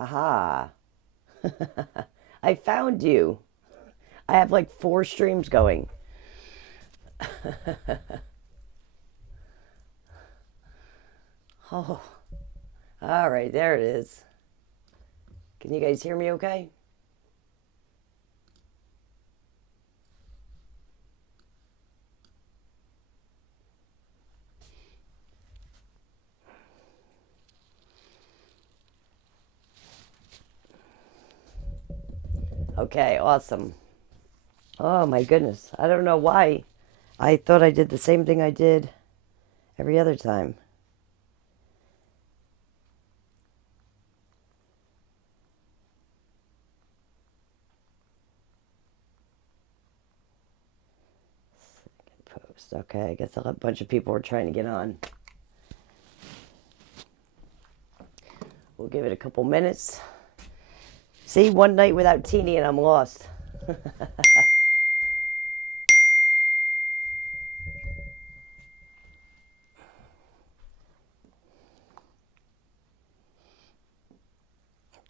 Aha. I found you. I have like 4 streams going. Oh, all right, there it is. Can you guys hear me okay? Okay, awesome. Oh my goodness. I don't know why. I thought I did the same thing I did every other time. Post. Okay, I guess a bunch of people were trying to get on. We'll give it a couple minutes. See, one night without Teeny and I'm lost.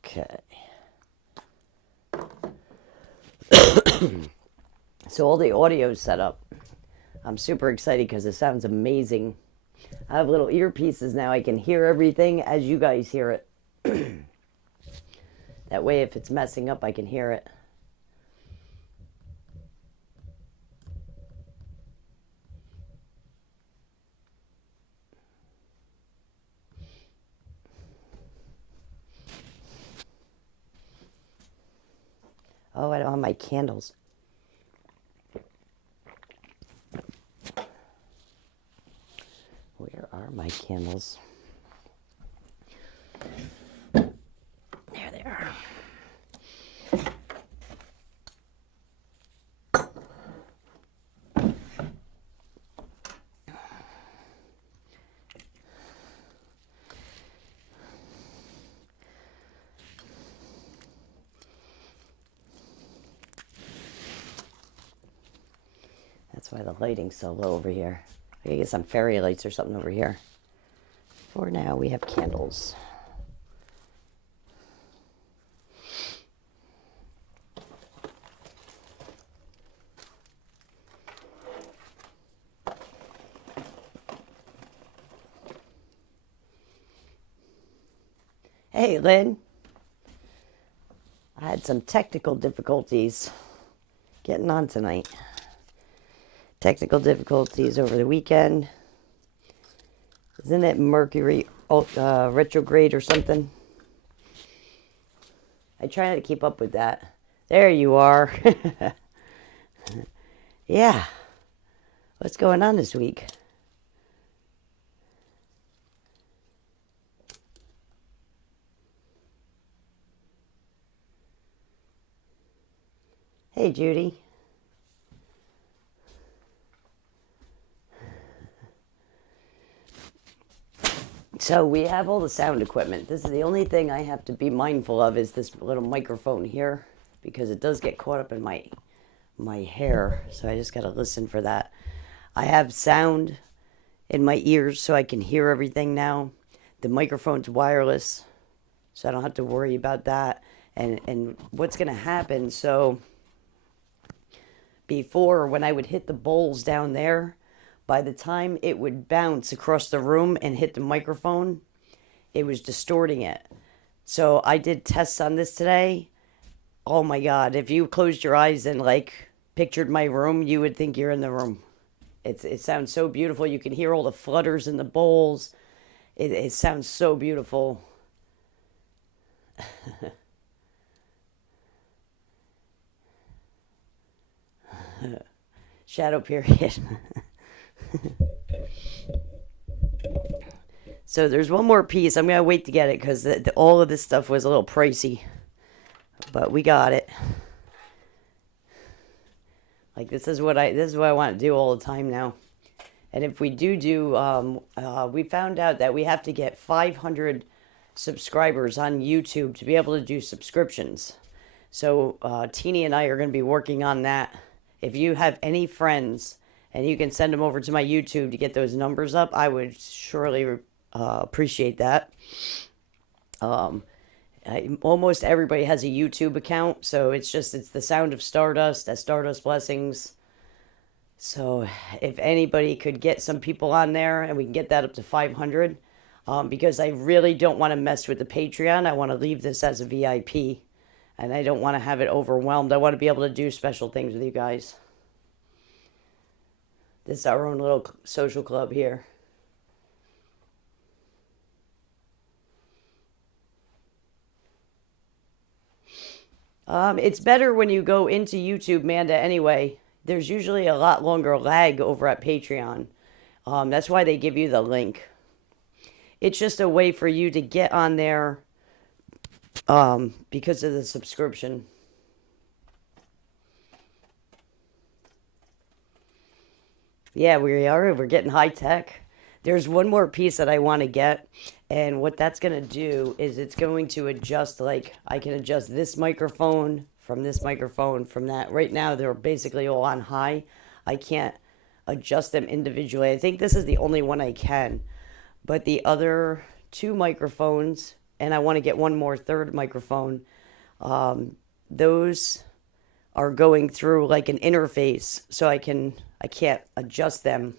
Okay. So all the audio's set up. I'm super excited because it sounds amazing. I have little earpieces now. I can hear everything as you guys hear it. That way, if it's messing up, I can hear it. Oh, I don't have my candles. Where are my candles? There they are. That's why the lighting's so low over here. I gotta get some fairy lights or something over here. For now, we have candles. Hey, Lynn. I had some technical difficulties getting on tonight. Technical difficulties over the weekend. Isn't it Mercury retrograde or something? I try not to keep up with that. There you are. Yeah. What's going on this week? Hey, Judy. So we have all the sound equipment. This is the only thing I have to be mindful of is this little microphone here because it does get caught up in my hair. So I just got to listen for that. I have sound in my ears so I can hear everything now. The microphone's wireless, so I don't have to worry about that. And what's going to happen, so before when I would hit the bowls down there, by the time it would bounce across the room and hit the microphone, it was distorting it. So I did tests on this today. Oh my God, if you closed your eyes and like pictured my room, you would think you're in the room. It sounds so beautiful. You can hear all the flutters in the bowls. It sounds so beautiful. Shadow period. So there's one more piece. I'm going to wait to get it because all of this stuff was a little pricey. But we got it. Like this is what I want to do all the time now. And if we do, we found out that we have to get 500 subscribers on YouTube to be able to do subscriptions. So Teeny and I are going to be working on that. If you have any friends and you can send them over to my YouTube to get those numbers up, I would surely appreciate that. Almost everybody has a YouTube account, so it's the sound of Stardust, at Stardust Blessings. So if anybody could get some people on there and we can get that up to 500, because I really don't want to mess with the Patreon. I want to leave this as a VIP, and I don't want to have it overwhelmed. I want to be able to do special things with you guys. This is our own little social club here. It's better when you go into YouTube, Manda, anyway. There's usually a lot longer lag over at Patreon. That's why they give you the link. It's just a way for you to get on there because of the subscription. Yeah, we are. We're getting high tech. There's one more piece that I want to get, and what that's going to do is it's going to adjust, like, I can adjust this microphone, from that. Right now, they're basically all on high. I can't adjust them individually. I think this is the only one I can. But the other two microphones, and I want to get one more third microphone, those are going through like an interface, so I can't adjust them.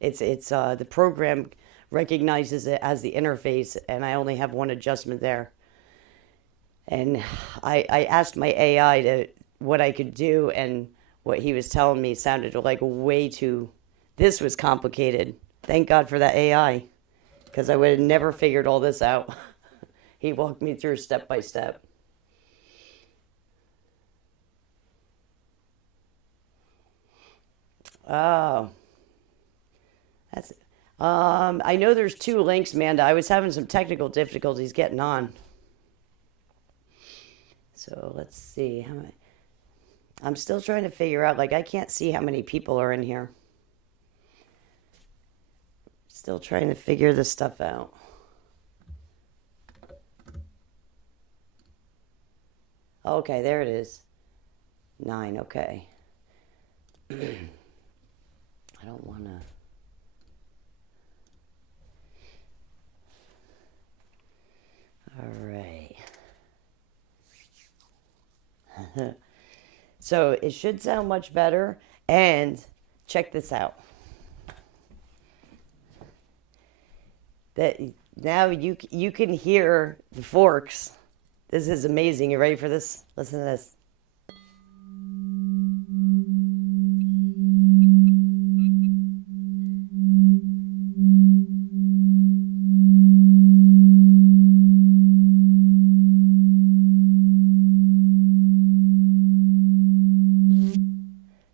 It's the program recognizes it as the interface, and I only have one adjustment there. And I asked my AI to what I could do, and what he was telling me sounded like way too. This was complicated. Thank God for that AI, because I would have never figured all this out. He walked me through step by step. Oh, that's. I know there's two links, Manda. I was having some technical difficulties getting on. So let's see. I'm still trying to figure out. Like, I can't see how many people are in here. Still trying to figure this stuff out. Okay, there it is. 9. Okay. I don't want to. All right. So it should sound much better. And check this out. That now you can hear the forks. This is amazing. You ready for this? Listen to this.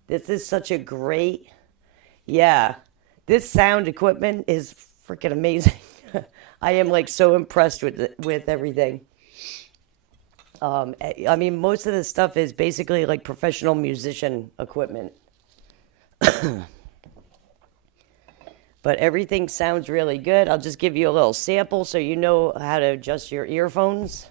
This is such a great, yeah. This sound equipment is freaking amazing. I am like so impressed with everything. I mean, most of this stuff is basically like professional musician equipment, but everything sounds really good. I'll just give you a little sample so you know how to adjust your earphones.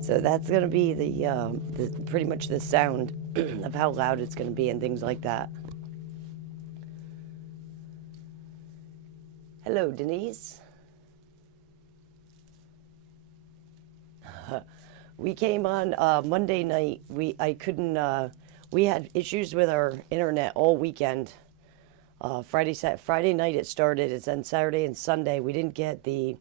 So that's going to be the pretty much the sound of how loud it's going to be and things like that. Hello, Denise. We came on Monday night. I couldn't. We had issues with our internet all weekend. Friday night it started. It's then Saturday and Sunday. We didn't get the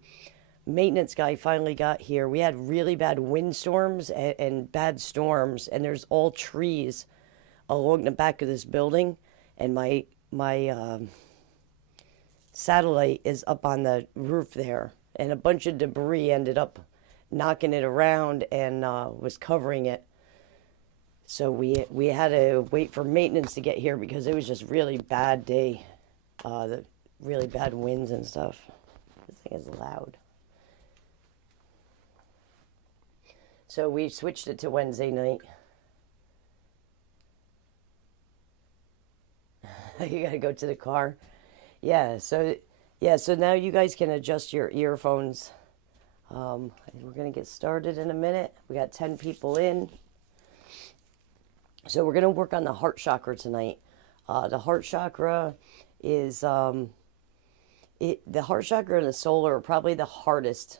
maintenance guy finally got here. We had really bad windstorms and bad storms, and there's all trees along the back of this building, and my satellite is up on the roof there, and a bunch of debris ended up knocking it around and was covering it. So we had to wait for maintenance to get here because it was just really bad day, the really bad winds and stuff. This thing is loud. So we switched it to Wednesday night. You gotta go to the car. So now you guys can adjust your earphones. We're gonna get started in a minute. We got 10 people in. So we're gonna work on the heart chakra tonight. The heart chakra is the heart chakra and the solar are probably the hardest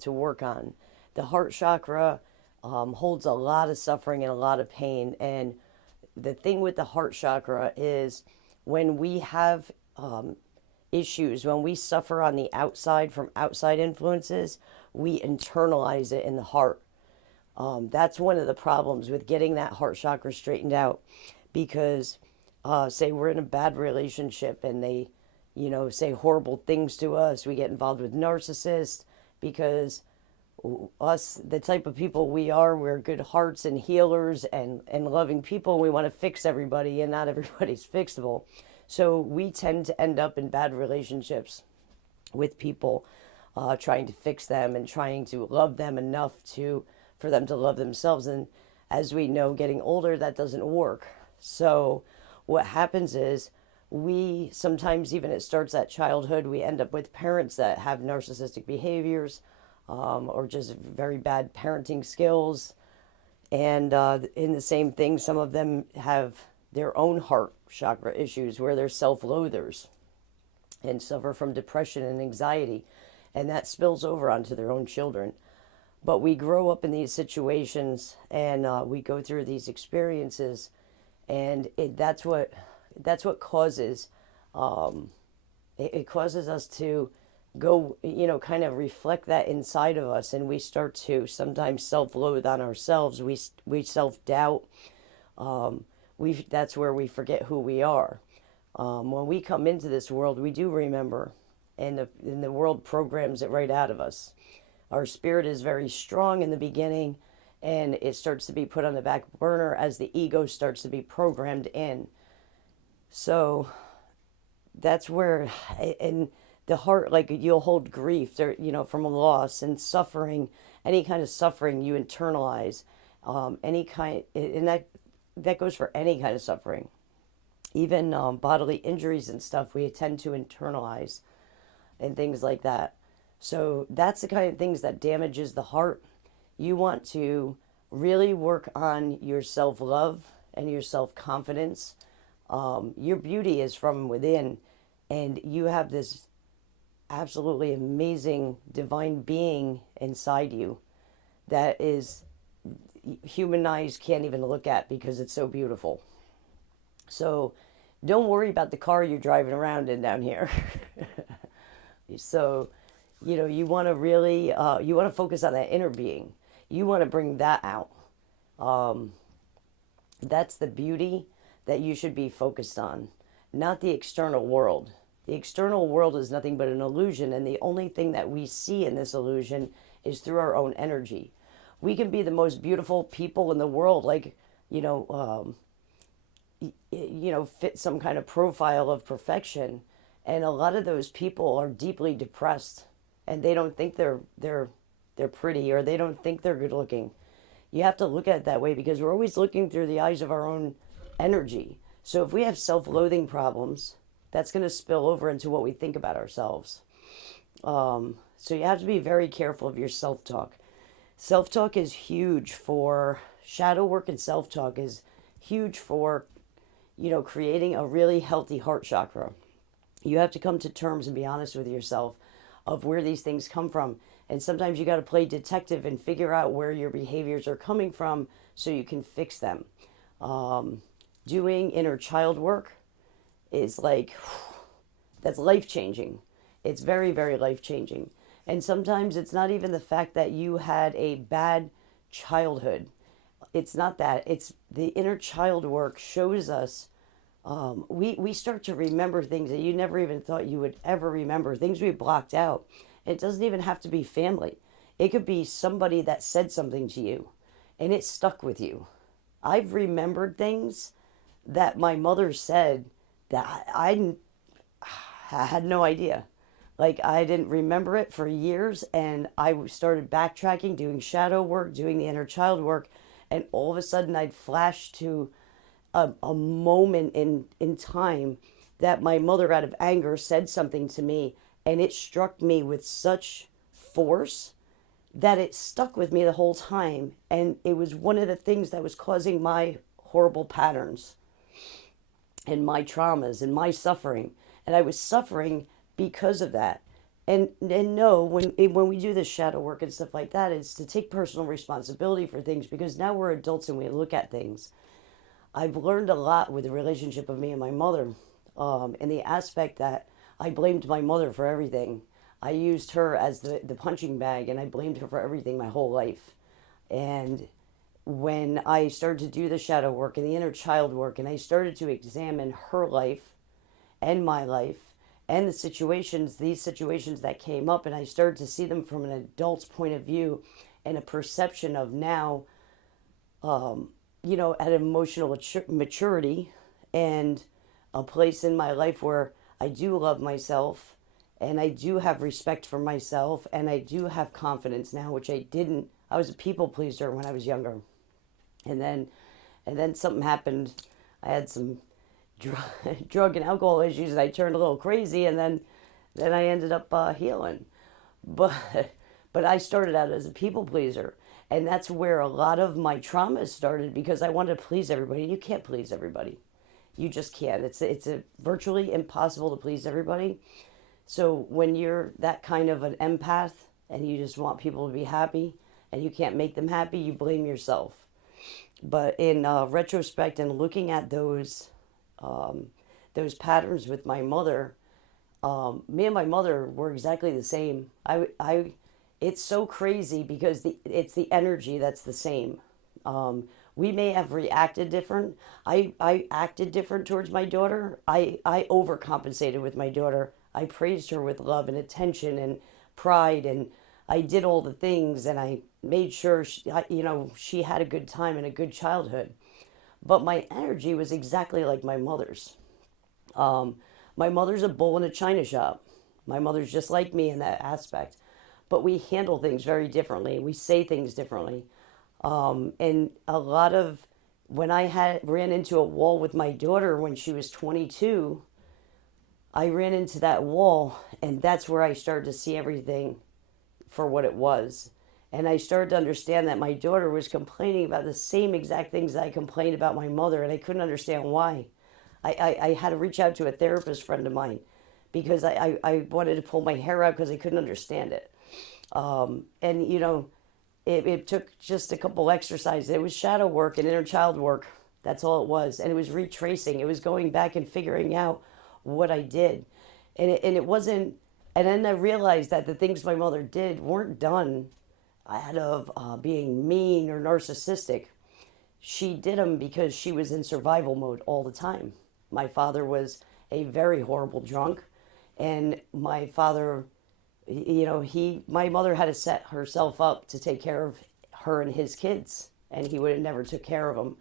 to work on. The heart chakra holds a lot of suffering and a lot of pain. And the thing with the heart chakra is when we have issues, when we suffer on the outside from outside influences, we internalize it in the heart. That's one of the problems with getting that heart chakra straightened out, because say we're in a bad relationship and they, say horrible things to us. We get involved with narcissists because us, the type of people we are, we're good hearts and healers and loving people. We want to fix everybody, and not everybody's fixable. So we tend to end up in bad relationships with people, trying to fix them and trying to love them enough for them to love themselves. And as we know, getting older, that doesn't work. So what happens is we sometimes, even it starts at childhood, we end up with parents that have narcissistic behaviors, or just very bad parenting skills. And in the same thing, some of them have their own heart chakra issues where they're self-loathers and suffer from depression and anxiety, and that spills over onto their own children. But we grow up in these situations, and we go through these experiences, and that's what causes it causes us to go, kind of reflect that inside of us, and we start to sometimes self-loathe on ourselves. We self-doubt. That's where we forget who we are. When we come into this world, we do remember, and the world programs it right out of us. Our spirit is very strong in the beginning, and it starts to be put on the back burner as the ego starts to be programmed in. So that's where, and the heart, like you'll hold grief, from a loss and suffering, any kind of suffering you internalize, and that goes for any kind of suffering, even bodily injuries and stuff. We tend to internalize and things like that. So that's the kind of things that damages the heart. You want to really work on your self-love and your self-confidence. Your beauty is from within, and you have this absolutely amazing divine being inside you that is human eyes can't even look at because it's so beautiful. So don't worry about the car you're driving around in down here. So you want to really you want to focus on that inner being. You want to bring that out. That's the beauty that you should be focused on, not the external world. The external world is nothing but an illusion, and the only thing that we see in this illusion is through our own energy. We can be the most beautiful people in the world, like, fit some kind of profile of perfection, and a lot of those people are deeply depressed, and they don't think they're pretty, or they don't think they're good looking. You have to look at it that way, because we're always looking through the eyes of our own energy. So if we have self-loathing problems, that's going to spill over into what we think about ourselves. So you have to be very careful of your self-talk. Self-talk is huge for shadow work, and self-talk is huge for, creating a really healthy heart chakra. You have to come to terms and be honest with yourself of where these things come from. And sometimes you got to play detective and figure out where your behaviors are coming from so you can fix them. Doing inner child work is that's life-changing. It's very, very life-changing. And sometimes it's not even the fact that you had a bad childhood. It's not that. It's the inner child work shows us we start to remember things that you never even thought you would ever remember, things we blocked out. It doesn't even have to be family. It could be somebody that said something to you and it stuck with you. I've remembered things that my mother said that I had no idea. Like, I didn't remember it for years, and I started backtracking, doing shadow work, doing the inner child work, and all of a sudden I'd flash to a moment in time that my mother, out of anger, said something to me, and it struck me with such force that it stuck with me the whole time. And it was one of the things that was causing my horrible patterns and my traumas and my suffering. And I was suffering because of that. And no, when we do this shadow work and stuff like that, it's to take personal responsibility for things, because now we're adults and we look at things. I've learned a lot with the relationship of me and my mother, in the aspect that I blamed my mother for everything. I used her as the punching bag, and I blamed her for everything my whole life. And when I started to do the shadow work and the inner child work, and I started to examine her life and my life and these situations that came up, and I started to see them from an adult's point of view and a perception of now, at emotional maturity and a place in my life where I do love myself and I do have respect for myself and I do have confidence now, which I didn't. I was a people pleaser when I was younger. And then something happened. I had some drug and alcohol issues, and I turned a little crazy, and then I ended up healing. But but I started out as a people pleaser, and that's where a lot of my trauma started, because I wanted to please everybody. You can't please everybody. You just can't. It's a virtually impossible to please everybody. So when you're that kind of an empath and you just want people to be happy and you can't make them happy, you blame yourself. But in retrospect and looking at those patterns with my mother, me and my mother were exactly the same. It's so crazy because it's the energy that's the same. We may have reacted different. I acted different towards my daughter. I overcompensated with my daughter. I praised her with love and attention and pride, and I did all the things, and I made sure she had a good time and a good childhood. But my energy was exactly like my mother's. My mother's a bull in a china shop. My mother's just like me in that aspect. But we handle things very differently. We say things differently. And a lot of when ran into a wall with my daughter when she was 22, I ran into that wall, and that's where I started to see everything for what it was. And I started to understand that my daughter was complaining about the same exact things that I complained about my mother, and I couldn't understand why. I had to reach out to a therapist friend of mine because I wanted to pull my hair out because I couldn't understand it. And, it took just a couple exercises. It was shadow work and inner child work. That's all it was. And it was retracing. It was going back and figuring out what I did. And it wasn't, and then I realized that the things my mother did weren't done out of being mean or narcissistic. She did them because she was in survival mode all the time. My father was a very horrible drunk, and my father, my mother had to set herself up to take care of her and his kids, and he would have never took care of them.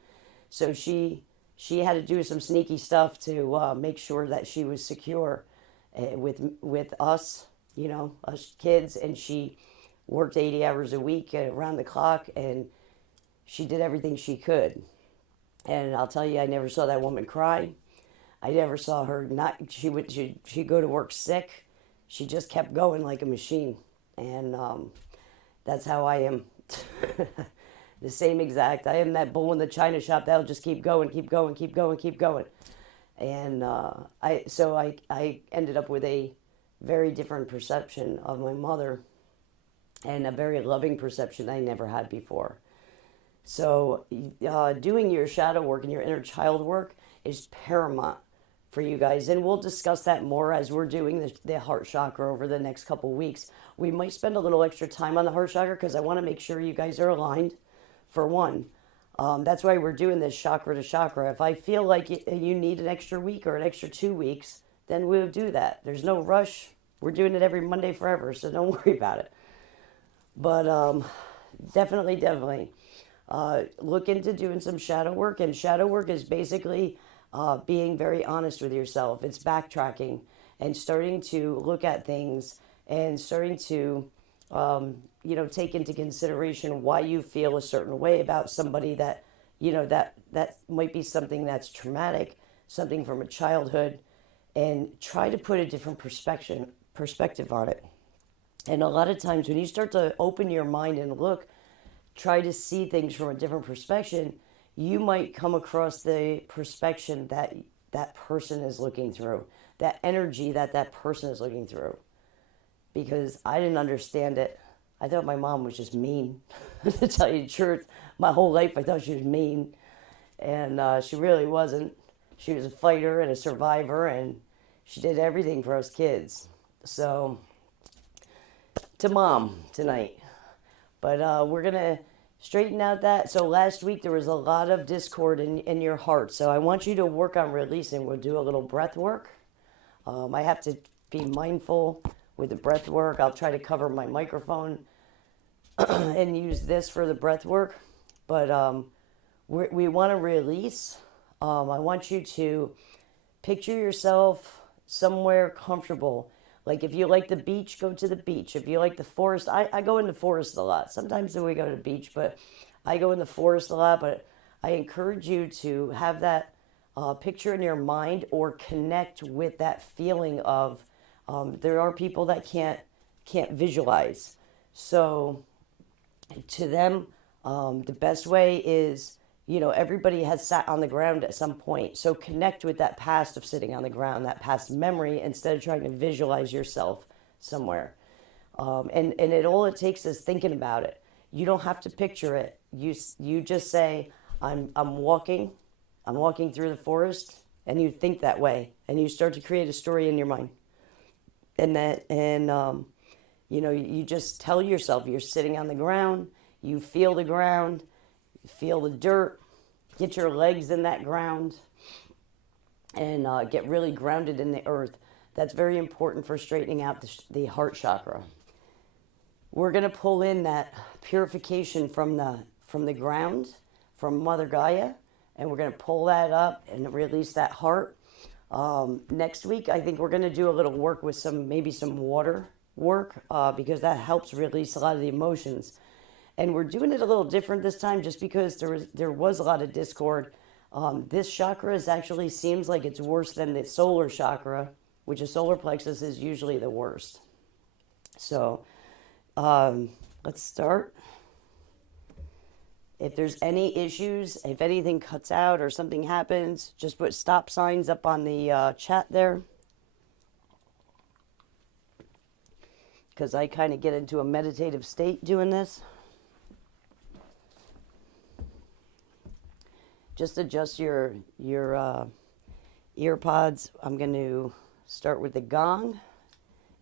So she had to do some sneaky stuff to make sure that she was secure with us, us kids, and she worked 80 hours a week around the clock, and she did everything she could. And I'll tell you, I never saw that woman cry. I never saw her not. She'd go to work sick. She just kept going like a machine, and that's how I am. The same exact. I am that bull in the china shop that'll just keep going, keep going, keep going, keep going. And I ended up with a very different perception of my mother, and a very loving perception I never had before. So doing your shadow work and your inner child work is paramount for you guys. And we'll discuss that more as we're doing the heart chakra over the next couple weeks. We might spend a little extra time on the heart chakra because I want to make sure you guys are aligned, for one. That's why we're doing this chakra to chakra. If I feel like you need an extra week or an extra 2 weeks, then we'll do that. There's no rush. We're doing it every Monday forever, so don't worry about it. But definitely look into doing some shadow work. And shadow work is basically being very honest with yourself. It's backtracking and starting to look at things and starting to take into consideration why you feel a certain way about somebody that, that might be something that's traumatic, something from a childhood, and try to put a different perspective on it. And a lot of times when you start to open your mind and look, try to see things from a different perspective, you might come across the perspective that that person is looking through, that energy that that person is looking through. Because I didn't understand it. I thought my mom was just mean. To tell you the truth, my whole life I thought she was mean. And she really wasn't. She was a fighter and a survivor, and she did everything for us kids. So, to Mom tonight. But we're going to straighten out that. So last week there was a lot of discord in your heart. So I want you to work on releasing. We'll do a little breath work. I have to be mindful with the breath work. I'll try to cover my microphone and use this for the breath work. But we want to release. I want you to picture yourself somewhere comfortable. Like if you like the beach, go to the beach. If you like the forest, I go in the forest a lot. Sometimes we go to the beach, but I go in the forest a lot. But I encourage you to have that picture in your mind or connect with that feeling of, there are people that can't visualize. So to them, the best way is, everybody has sat on the ground at some point. So connect with that past of sitting on the ground, that past memory, instead of trying to visualize yourself somewhere. And all it takes is thinking about it. You don't have to picture it. You just say, I'm walking through the forest, and you think that way, and you start to create a story in your mind. You just tell yourself you're sitting on the ground, you feel the ground, feel the dirt, get your legs in that ground, and get really grounded in the earth. That's very important for straightening out the heart chakra. We're going to pull in that purification from the ground, from Mother Gaia, and we're going to pull that up and release that heart. Next week, I think we're going to do a little work with maybe some water work, because that helps release a lot of the emotions. And we're doing it a little different this time just because there was a lot of discord. This chakra actually seems like it's worse than the solar chakra, which is solar plexus is usually the worst. So let's start. If there's any issues, if anything cuts out or something happens, just put stop signs up on the chat there. Because I kind of get into a meditative state doing this. Just adjust your ear pods. I'm going to start with the gong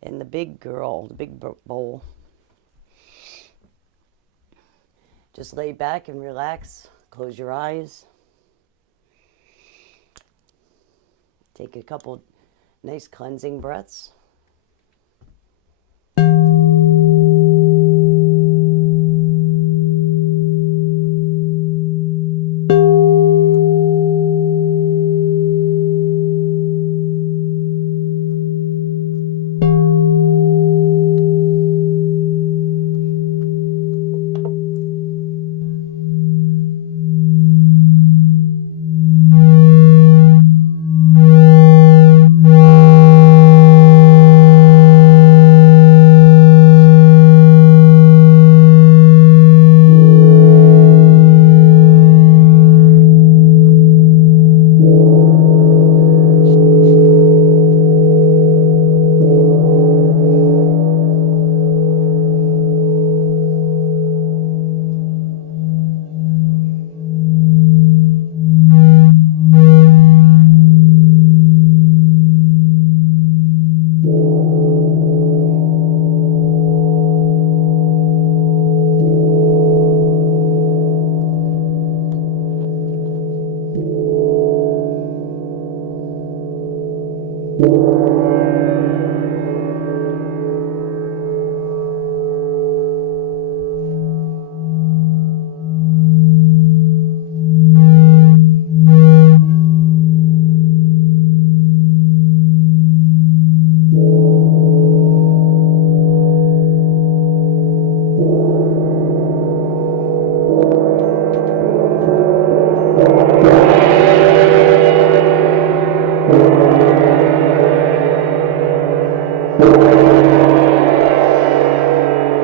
and the big bowl. Just lay back and relax. Close your eyes. Take a couple nice cleansing breaths.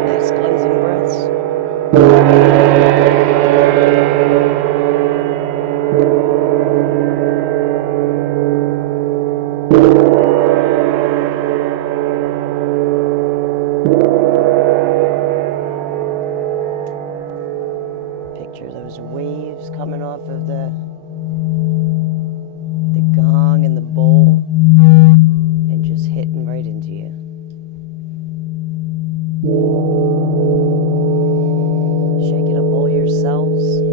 Nice cleansing breaths. Picture those waves coming off of the gong and the bowl and just hitting right into you. Shaking up all your cells.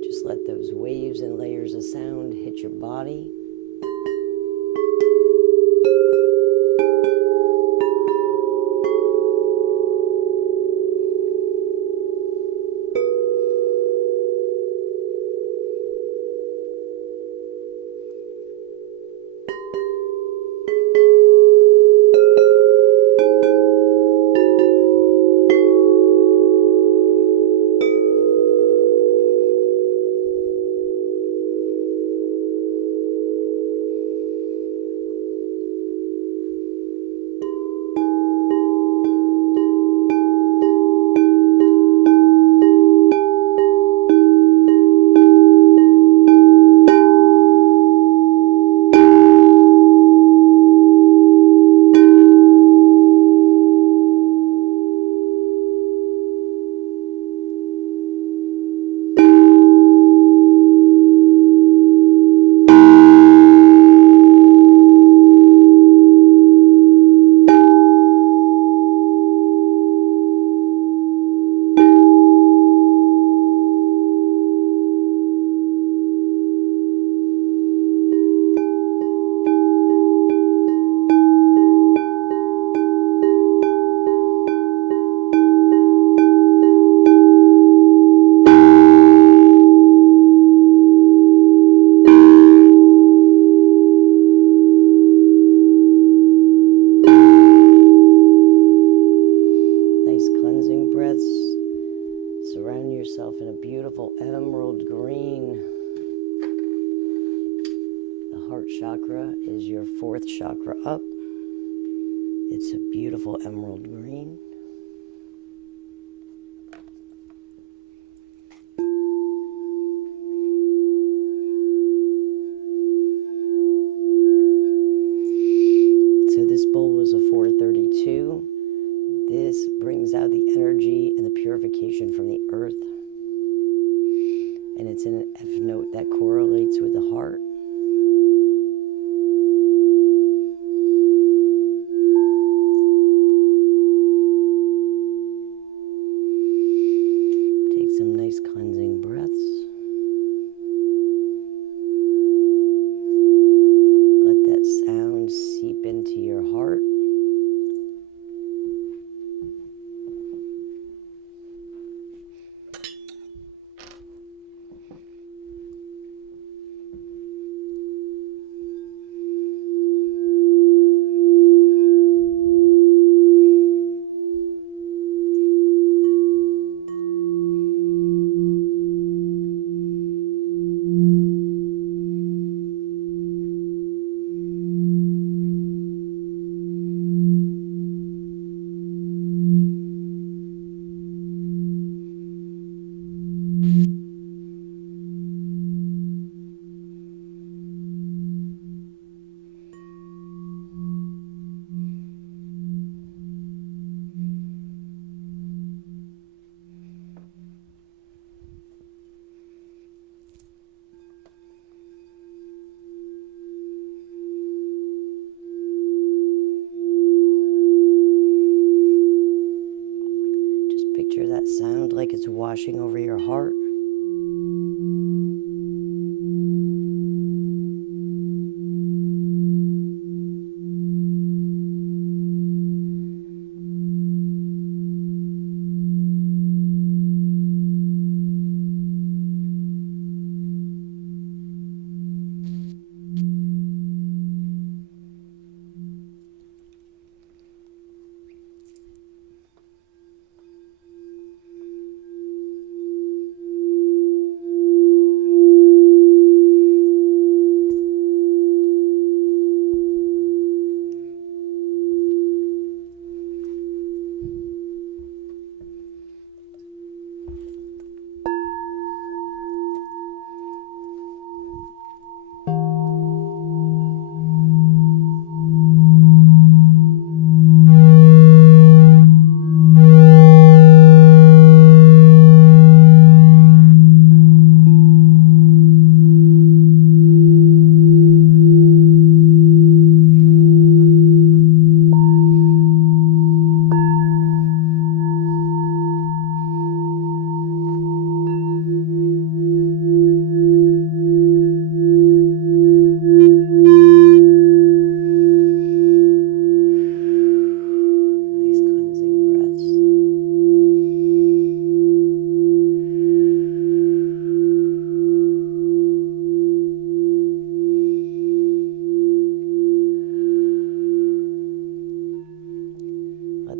Just let those waves and layers of sound hit your body. Surround yourself in a beautiful emerald green. The heart chakra is your fourth chakra up. It's a beautiful emerald green. So this bowl was a 432. This brings out the energy and the purification from the earth. And it's in an F note that correlates with the heart. Take some nice cleansing breaths. Let that sound seep into your heart. washing over your heart.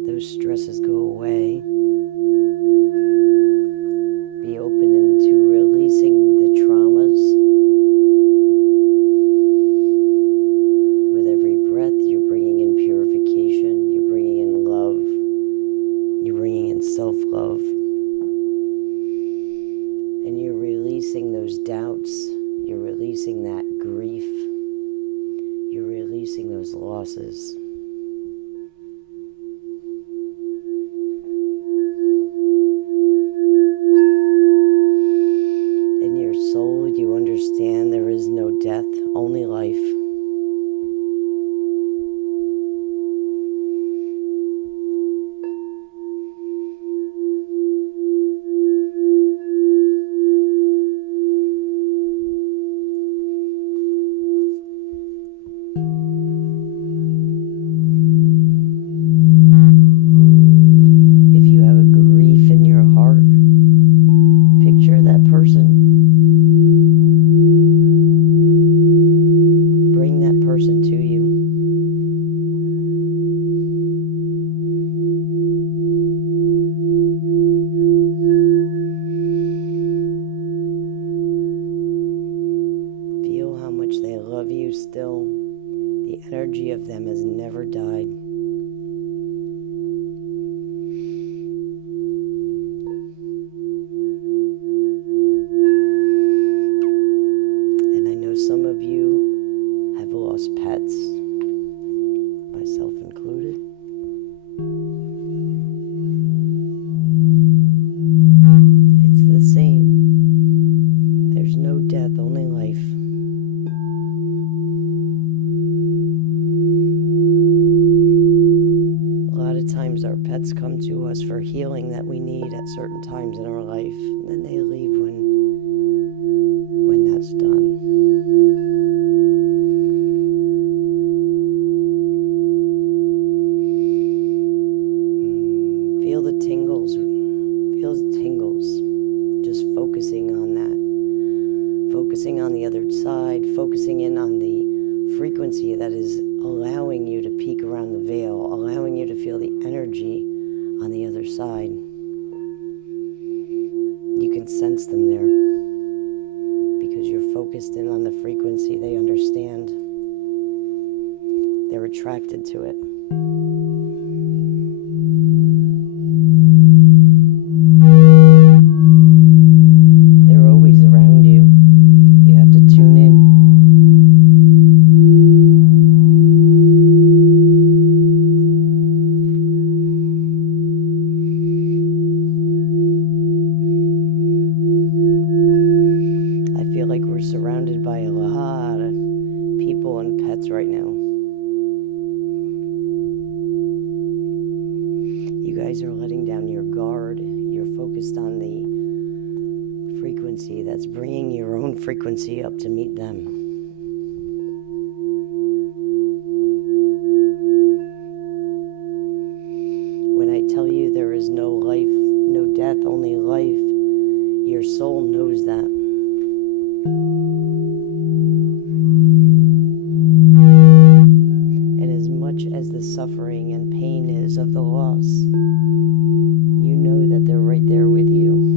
Those stresses go away. Be open into releasing the traumas. With every breath, you're bringing in purification, you're bringing in love, you're bringing in self-love, and you're releasing those doubts, you're releasing that grief, you're releasing those losses. You understand there is no death, only life. If you have a grief in your heart, picture that person. Person to you. Feel how much they love you still. The energy of them has never died. And I know some of you have lost pets, myself included. It's the same. There's no death, only life. A lot of times our pets come to us for healing that we need at certain times in our life, and then they leave when that's done. Feel the tingles, just focusing on that, focusing on the other side, focusing in on the frequency that is allowing you to peek around the veil, allowing you to feel the energy on the other side. You can sense them there because you're focused in on the frequency. They understand. They're attracted to it. We're surrounded by a lot of people and pets right now. You guys are letting down your guard. You're focused on the frequency that's bringing your own frequency up to meet them. When I tell you there is no life, no death, only life, your soul knows that. And as much as the suffering and pain is of the loss, you know that they're right there with you.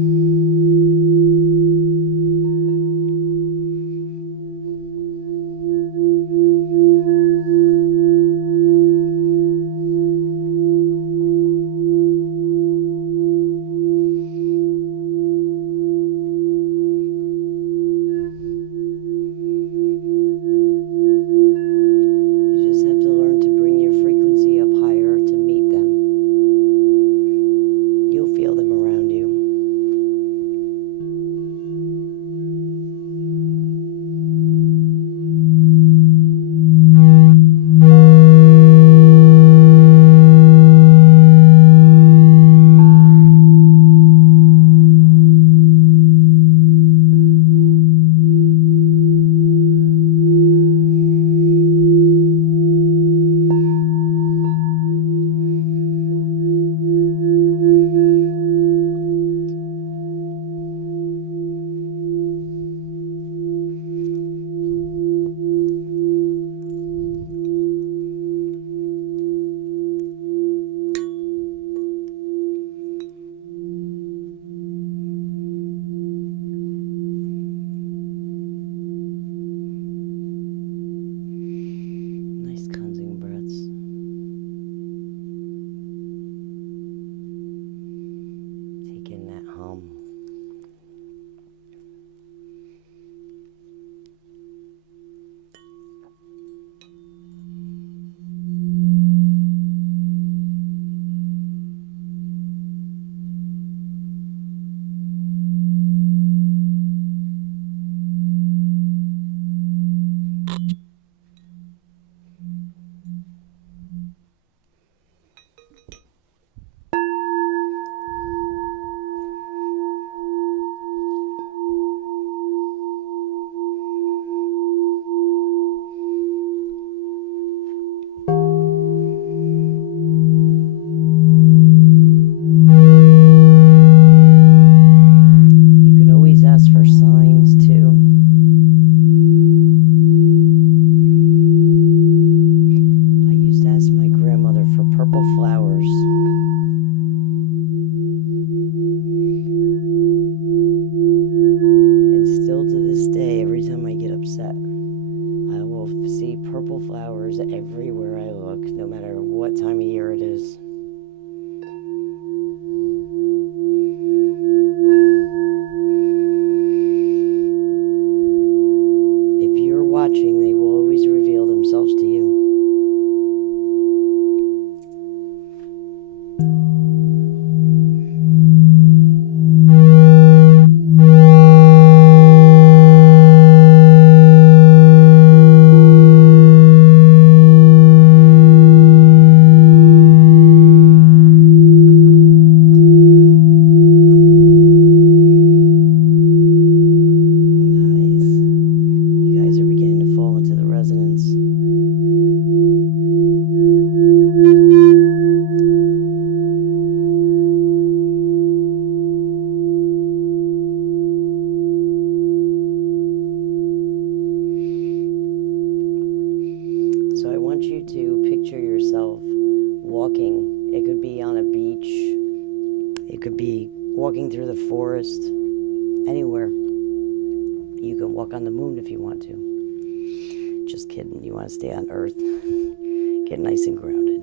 Everywhere I look, no matter what time of year it is. If you're watching, they will always reveal themselves to you. So I want you to picture yourself walking. It could be on a beach. It could be walking through the forest. Anywhere. You can walk on the moon if you want to. Just kidding. You want to stay on Earth. Get nice and grounded.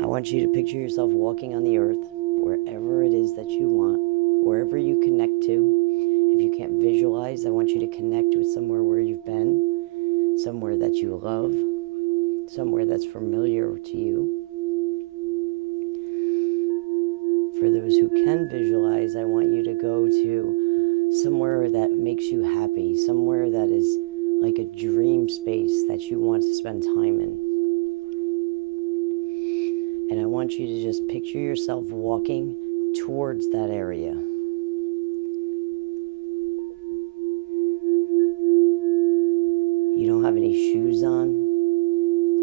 I want you to picture yourself walking on the Earth, wherever it is that you want, wherever you connect to. If you can't visualize, I want you to connect with somewhere where you've been. Somewhere that you love, somewhere that's familiar to you. For those who can visualize, I want you to go to somewhere that makes you happy, somewhere that is like a dream space that you want to spend time in. And I want you to just picture yourself walking towards that area. have any shoes on.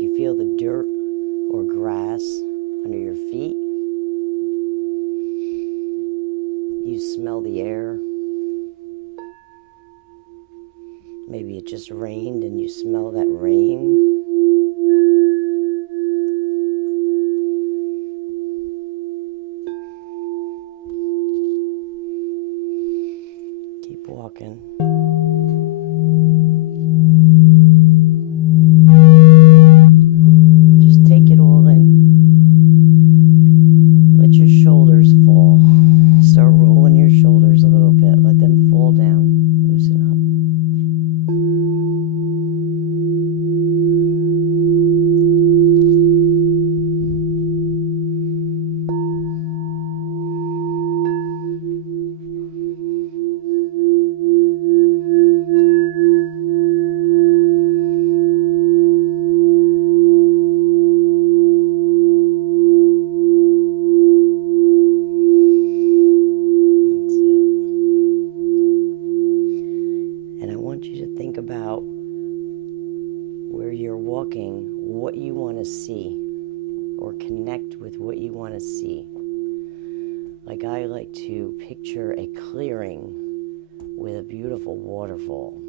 You feel the dirt or grass under your feet. You smell the air. Maybe it just rained and you smell that rain. Keep walking. Just take it all in. Let your shoulders fall. Start rolling your shoulders a little bit. Let them fall down. Loosen up. Think about where you're walking, what you want to see, or connect with what you want to see. Like I like to picture a clearing with a beautiful waterfall.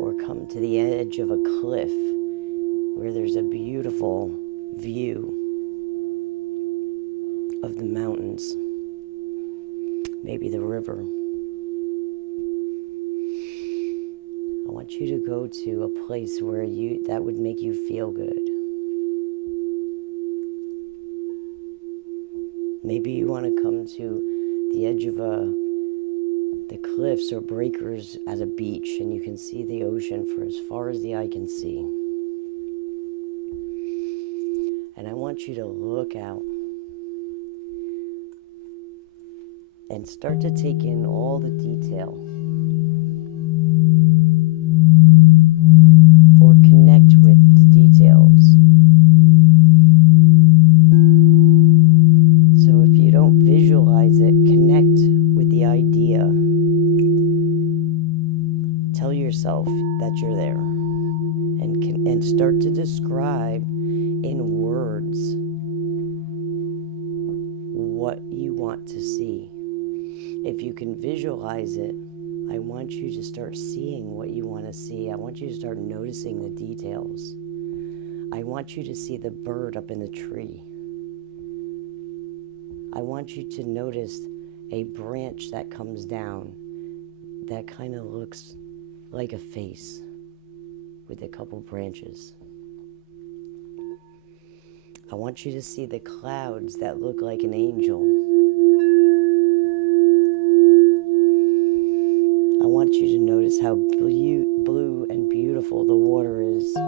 Or come to the edge of a cliff where there's a beautiful view of the mountains, maybe the river. I want you to go to a place where that would make you feel good. Maybe you want to come to the edge of the cliffs or breakers at a beach and you can see the ocean for as far as the eye can see. And I want you to look out and start to take in all the detail. Or connect with the details. So if you don't visualize it, connect with the idea. Tell yourself that you're there. And start to describe in words what you want to see. If you can visualize it, I want you to start seeing what you want to see. I want you to start noticing the details. I want you to see the bird up in the tree. I want you to notice a branch that comes down that kind of looks like a face with a couple branches. I want you to see the clouds that look like an angel. I want you to notice how blue and beautiful the water is. I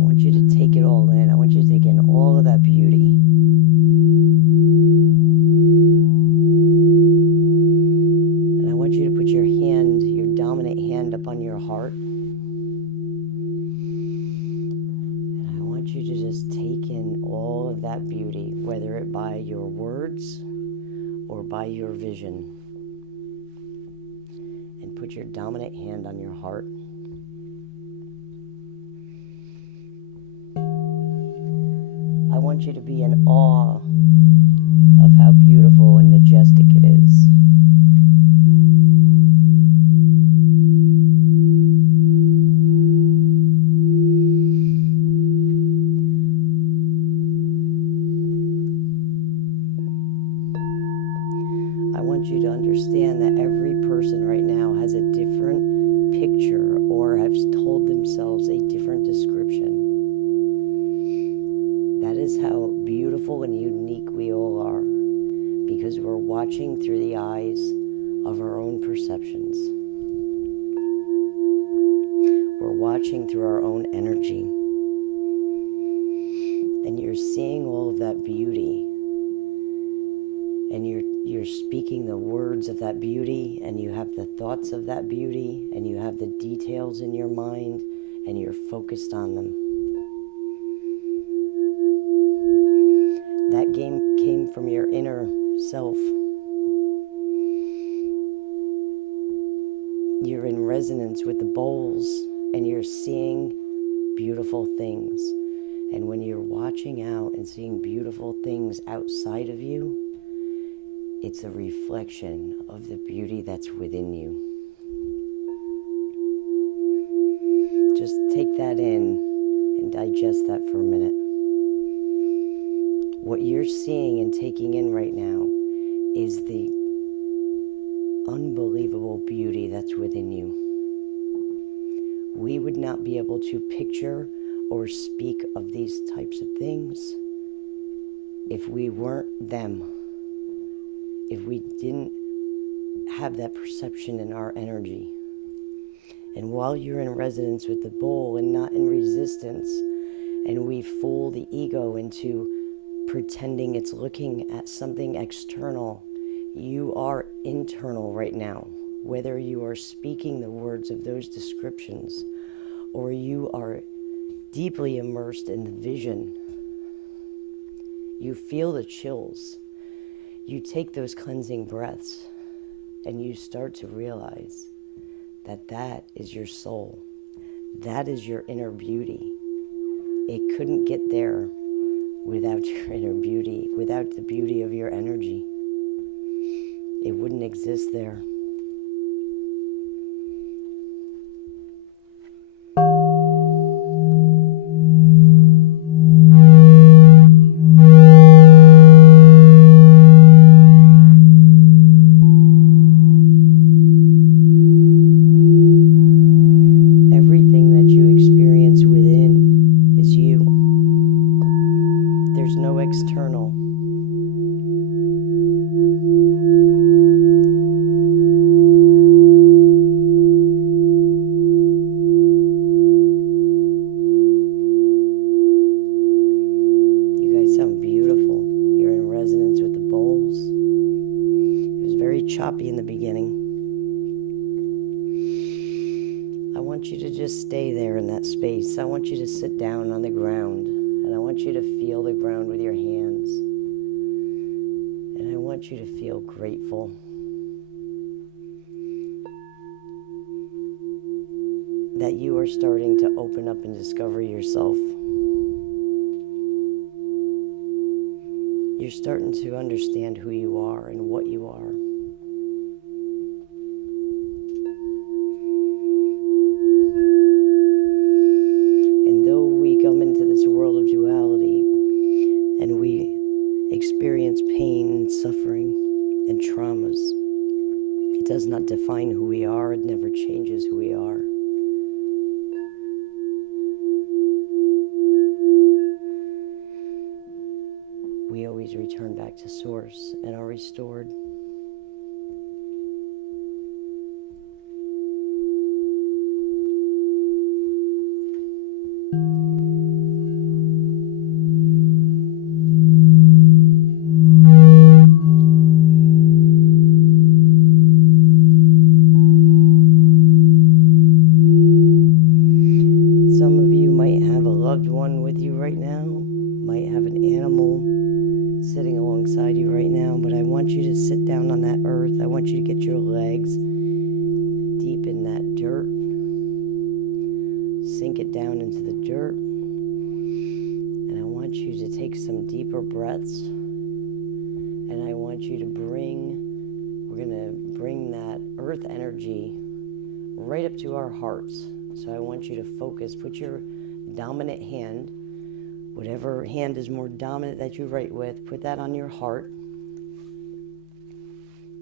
want you to take it all in. I want you to take in all of that beauty. And I want you to put your dominant hand up on your heart. You to just take in all of that beauty, whether it by your words or by your vision. And put your dominant hand on your heart. I want you to be in awe of how beautiful and majestic it is. I want you to understand that every person right now has a different picture or has told themselves a different description. That is how beautiful and unique we all are, because we're watching through the eyes of our own perceptions. We're watching through our own energy. And you're seeing all of that beauty. and you're speaking the words of that beauty, and you have the thoughts of that beauty, and you have the details in your mind, and you're focused on them. That game came from your inner self. You're in resonance with the bowls, and you're seeing beautiful things. And when you're watching out and seeing beautiful things outside of you, it's a reflection of the beauty that's within you. Just take that in and digest that for a minute. What you're seeing and taking in right now is the unbelievable beauty that's within you. We would not be able to picture or speak of these types of things if we weren't them, if we didn't have that perception in our energy. And while you're in resonance with the bowl and not in resistance, and we fool the ego into pretending it's looking at something external, you are internal right now. Whether you are speaking the words of those descriptions or you are deeply immersed in the vision, you feel the chills. You take those cleansing breaths and you start to realize that that is your soul. That is your inner beauty. It couldn't get there without your inner beauty, without the beauty of your energy. It wouldn't exist there. Everything that you experience within is you. There's no external. Sound beautiful. You're in resonance with the bowls. It was very choppy in the beginning. I want you to just stay there in that space. I want you to sit down on the ground, and I want you to feel the ground with your hands. And I want you to feel grateful. That you are starting to open up and discover yourself. You're starting to understand who you are and what you are. And though we come into this world of duality and we experience pain and suffering and traumas, it does not define who we are. It never changes who we are. We always return back to source and are restored. Some of you might have a loved one with you right now, might have an animal sitting alongside you right now, but I want you to sit down on that earth. I want you to get your legs deep in that dirt. Sink it down into the dirt. And I want you to take some deeper breaths. And I want you to we're going to bring that earth energy right up to our hearts. So I want you to focus, put your dominant hand, whatever hand is more dominant that you write with, put that on your heart.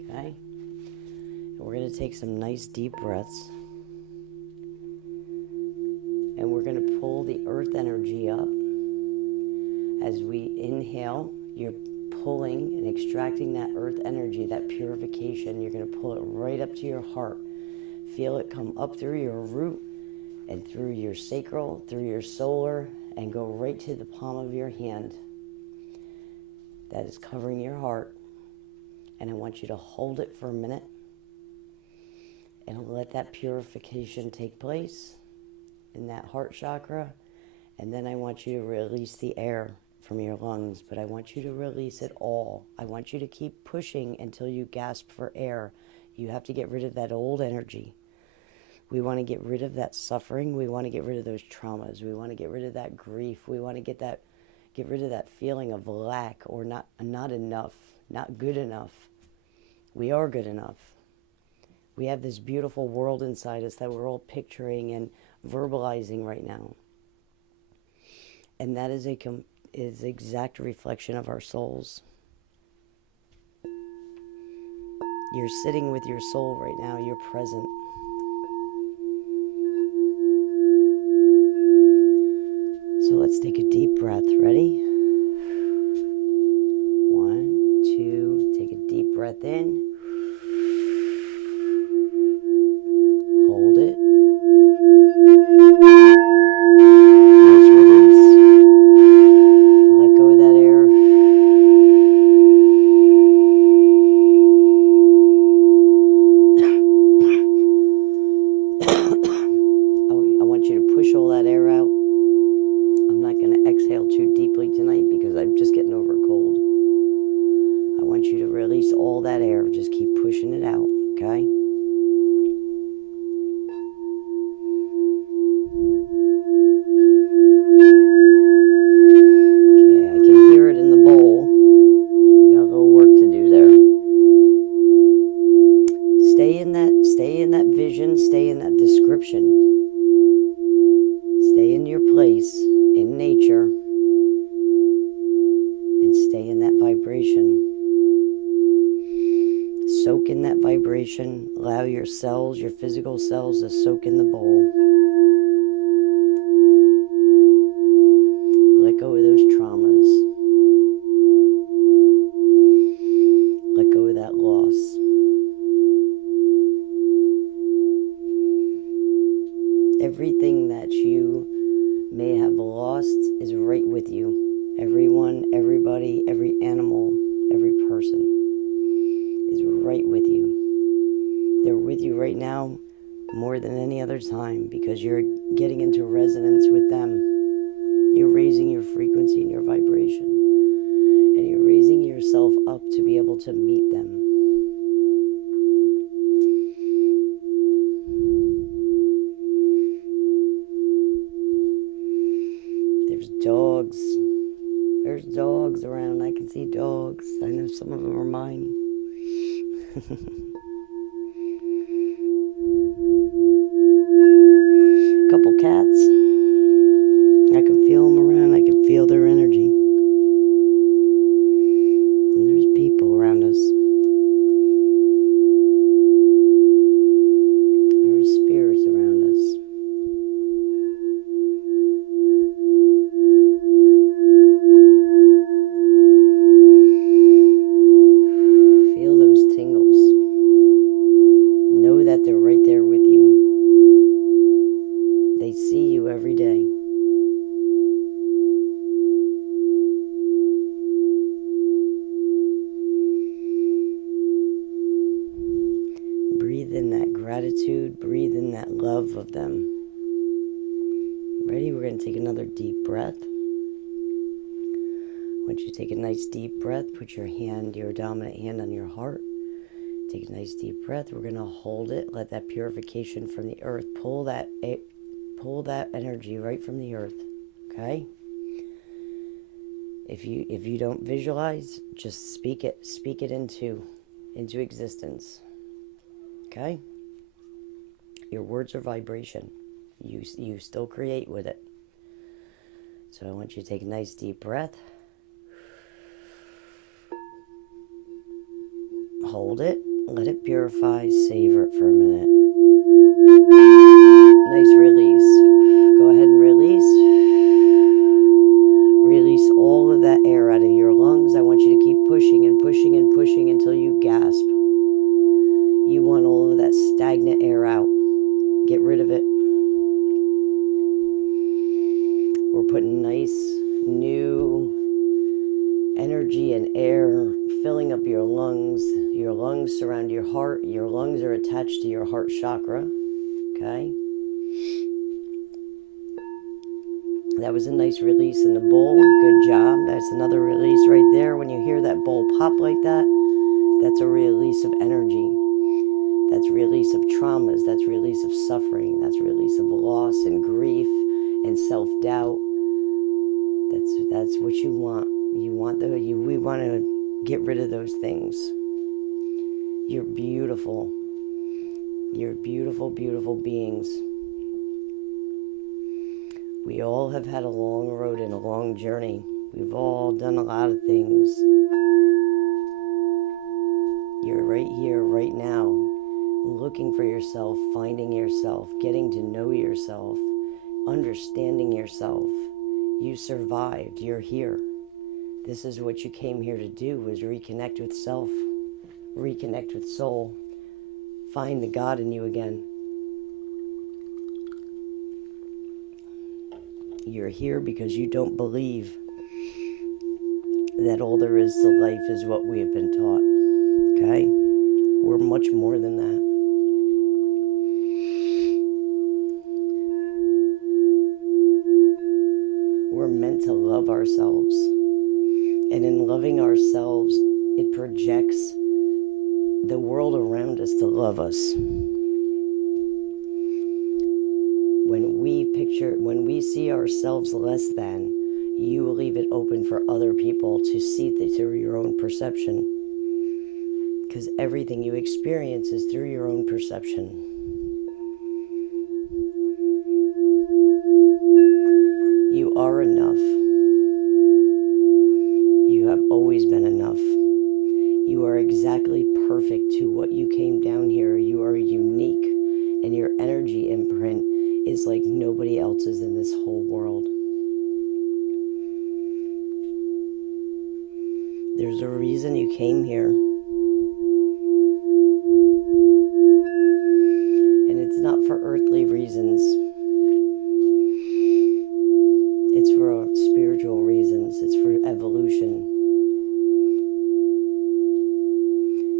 Okay? And we're going to take some nice deep breaths. And we're going to pull the earth energy up. As we inhale, you're pulling and extracting that earth energy, that purification. You're going to pull it right up to your heart. Feel it come up through your root and through your sacral, through your solar, and go right to the palm of your hand that is covering your heart. And I want you to hold it for a minute and let that purification take place in that heart chakra. And then I want you to release the air from your lungs, but I want you to release it all. I want you to keep pushing until you gasp for air. You have to get rid of that old energy. We want to get rid of that suffering. We want to get rid of those traumas. We want to get rid of that grief. We want to get rid of that feeling of lack or not enough, not good enough. We are good enough. We have this beautiful world inside us that we're all picturing and verbalizing right now. And that is an exact reflection of our souls. You're sitting with your soul right now. You're present. So let's take a deep breath. Ready? 1, 2, take a deep breath in. Hold it. Nice release. Let go of that air. I want you to push all that air out. I'm not going to exhale too deeply tonight because I'm just getting over a cold. I want you to release all that air. Just keep pushing it out, okay? Okay, I can hear it in the bowl. We got a little work to do there. Stay in that vision, stay in that description. Stay in your place in nature and stay in that vibration. Soak in that vibration. Allow your cells, your physical cells, to soak in the bowl. Let go of those traumas. Let go of that loss. Everything that you may have lost is right with you. Everyone, everybody, every animal, every person is right with you. They're with you right now more than any other time because you're getting into resonance with them. You're raising your frequency and your vibration. And you're raising yourself up to be able to meet them. Dogs. There's dogs around. I can see dogs. I know some of them are mine. Couple cats. I can feel them around. I can feel their energy. And there's people around us. There's spirits around us. Breathe in that gratitude, breathe in that love of them. Ready? We're going to take another deep breath. I want you to take a nice deep breath. Put your dominant hand on your heart. Take a nice deep breath. We're going to hold it. Let that purification from the earth pull that energy right from the earth. Okay? If you don't visualize, just speak it into existence. Okay? Your words are vibration. You still create with it. So I want you to take a nice deep breath. Hold it. Let it purify. Savor it for a minute. Nice release. Go ahead and release. Release all of that air out of your lungs. I want you to keep pushing and pushing and pushing until you gasp. You want all of that stagnant air out. Get rid of it. We're putting nice, new energy and air filling up your lungs. Your lungs surround your heart. Your lungs are attached to your heart chakra. Okay? That was a nice release in the bowl. Good job. That's another release right there. When you hear that bowl pop like that, that's a release of energy. That's release of traumas. That's release of suffering. That's release of loss and grief and self-doubt. That's what you want. We want to get rid of those things. You're beautiful. You're beautiful, beautiful beings. We all have had a long road and a long journey. We've all done a lot of things. You're right here, right now, looking for yourself, finding yourself, getting to know yourself, understanding yourself. You survived. You're here. This is what you came here to do, was reconnect with self, reconnect with soul, find the God in you again. You're here because you don't believe that all there is to life is what we have been taught. Okay? We're much more than that. We're meant to love ourselves. And in loving ourselves, it projects the world around us to love us. When we see ourselves less than, you will leave it open for other people to see through your own perception. Because everything you experience is through your own perception. You are enough. You have always been enough. You are exactly perfect to what you came down here. You are unique, and your energy imprint is like nobody else's in this whole world. There's a reason you came here. And it's not for earthly reasons. It's for spiritual reasons. It's for evolution.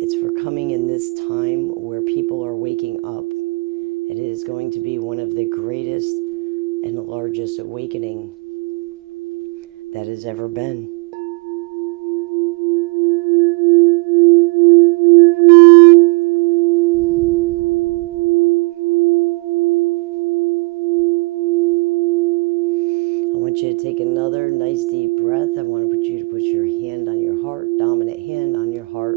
It's for coming in this time where people are waking up. It is going to be one of the greatest and largest awakening that has ever been. I want you to take another nice deep breath. I want you to put your hand on your heart, dominant hand on your heart.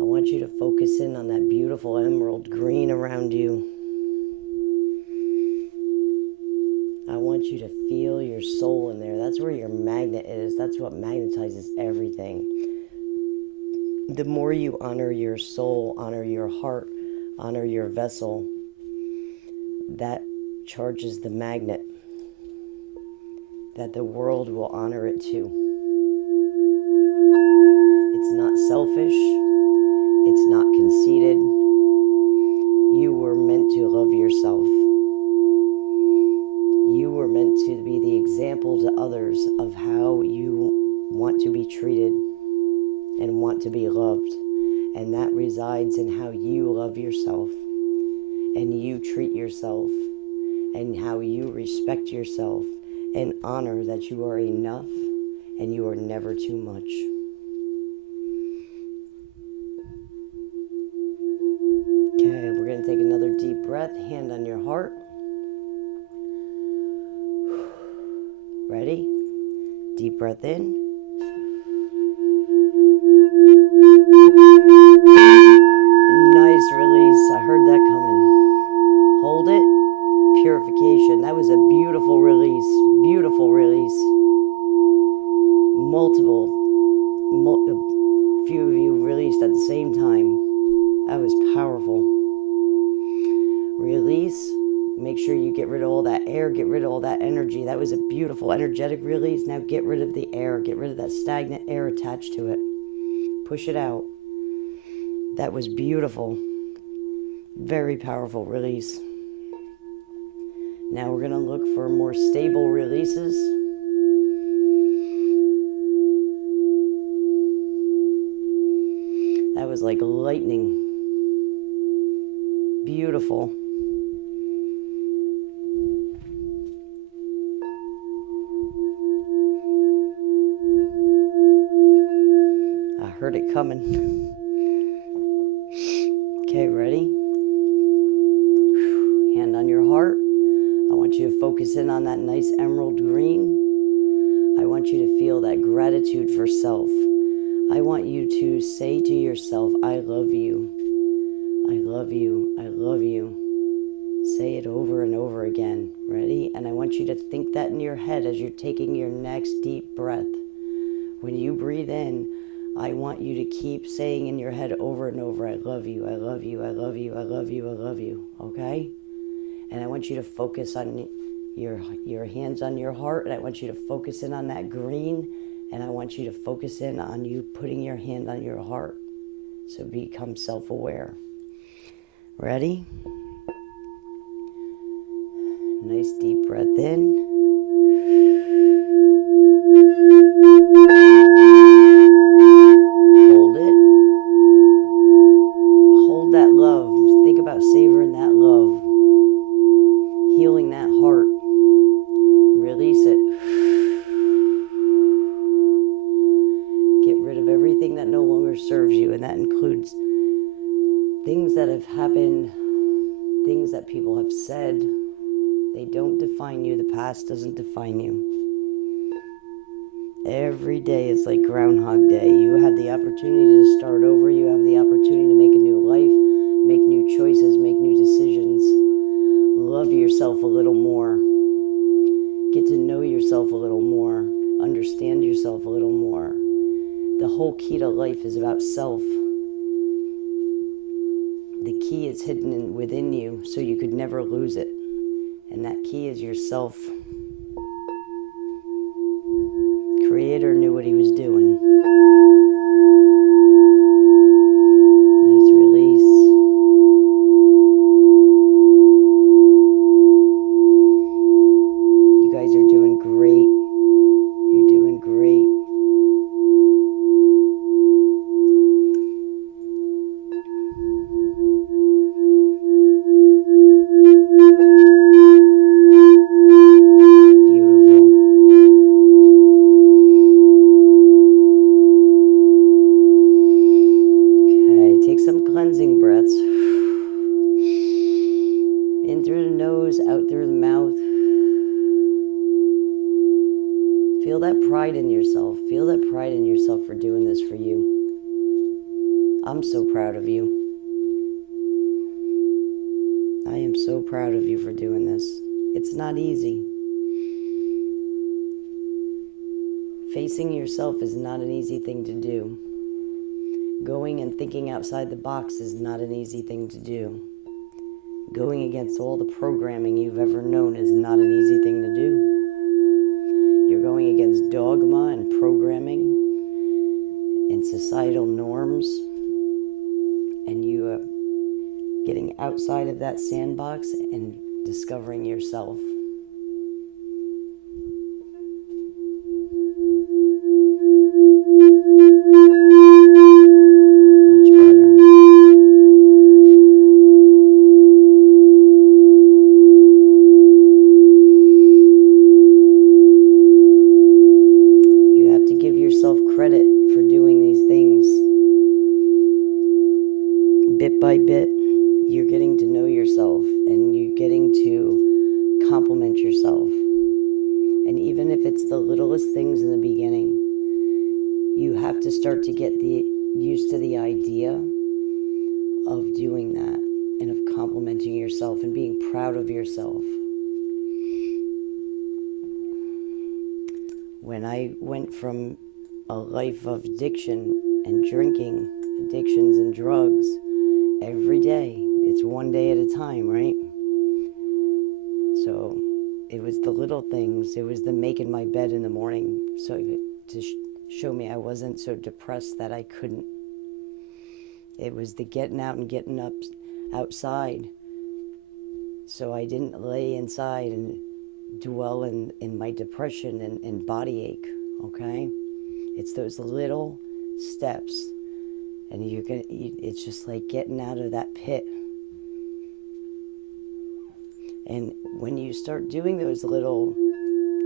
I want you to focus in on that beautiful emerald green around you. I want you to feel your soul in there. That's where your magnet is. That's what magnetizes everything. The more you honor your soul, honor your heart, honor your vessel, that charges the magnet that the world will honor it too. It's not selfish. It's not conceited. You were meant to love yourself. You were meant to be the example to others of how you want to be treated and want to be loved. And that resides in how you love yourself and you treat yourself and how you respect yourself and honor that you are enough and you are never too much. Okay, we're going to take another deep breath, hand on your heart. Ready? Deep breath in. Nice release. I heard that coming. Hold it. Purification. That was a beautiful release. Beautiful release. A few of you released at the same time. That was powerful. Release. Make sure you get rid of all that air, get rid of all that energy. That was a beautiful energetic release. Now get rid of the air. Get rid of that stagnant air attached to it. Push it out. That was beautiful. Very powerful release. Now we're going to look for more stable releases. was like lightning. Beautiful. I heard it coming. Okay, ready? Hand on your heart. I want you to focus in on that nice emerald green. I want you to feel that gratitude for self. I want you to say to yourself, I love you. I love you. I love you. Say it over and over again. Ready? And I want you to think that in your head as you're taking your next deep breath. When you breathe in, I want you to keep saying in your head over and over, I love you, I love you, I love you, I love you, I love you. Okay? And I want you to focus on your hands on your heart, and I want you to focus in on that green, and I want you to focus in on you putting your hand on your heart. So become self-aware. Ready? Nice deep breath in. Hold it. Hold that love. Think about savoring that love. Healing that heart. Release it. Get rid of everything that no longer serves you, and that includes things that have happened, things that people have said. They don't define you. The past doesn't define you. Every day is like Groundhog Day. You have the opportunity to start over. You have the opportunity to make a new life, make new choices, make new decisions. Love yourself a little more. Get to know yourself a little more. Understand yourself a little more. The whole key to life is about self. The key is hidden within you, so you could never lose it. And that key is yourself. Creator knew what he was doing. Nice release. You guys are doing great. You're doing great. Cleansing breaths. In through the nose, out through the mouth. Feel that pride in yourself. Feel that pride in yourself for doing this for you. I'm so proud of you. I am so proud of you for doing this. It's not easy. Facing yourself is not an easy thing to do. Going and thinking outside the box is not an easy thing to do. Going against all the programming you've ever known is not an easy thing to do. You're going against dogma and programming and societal norms, and you are getting outside of that sandbox and discovering yourself. Credit for doing these things. Bit by bit, you're getting to know yourself, and you're getting to compliment yourself. And even if it's the littlest things in the beginning, you have to start to get used to the idea of doing that and of complimenting yourself and being proud of yourself. When I went from a life of addiction and drinking, addictions and drugs, every day, it's one day at a time, right? So it was the little things. It was the making my bed in the morning so to show me I wasn't so depressed that I couldn't. It was the getting out and getting up outside so I didn't lay inside and dwell in my depression and body ache, okay? It's those little steps. And it's just like getting out of that pit. And when you start doing those little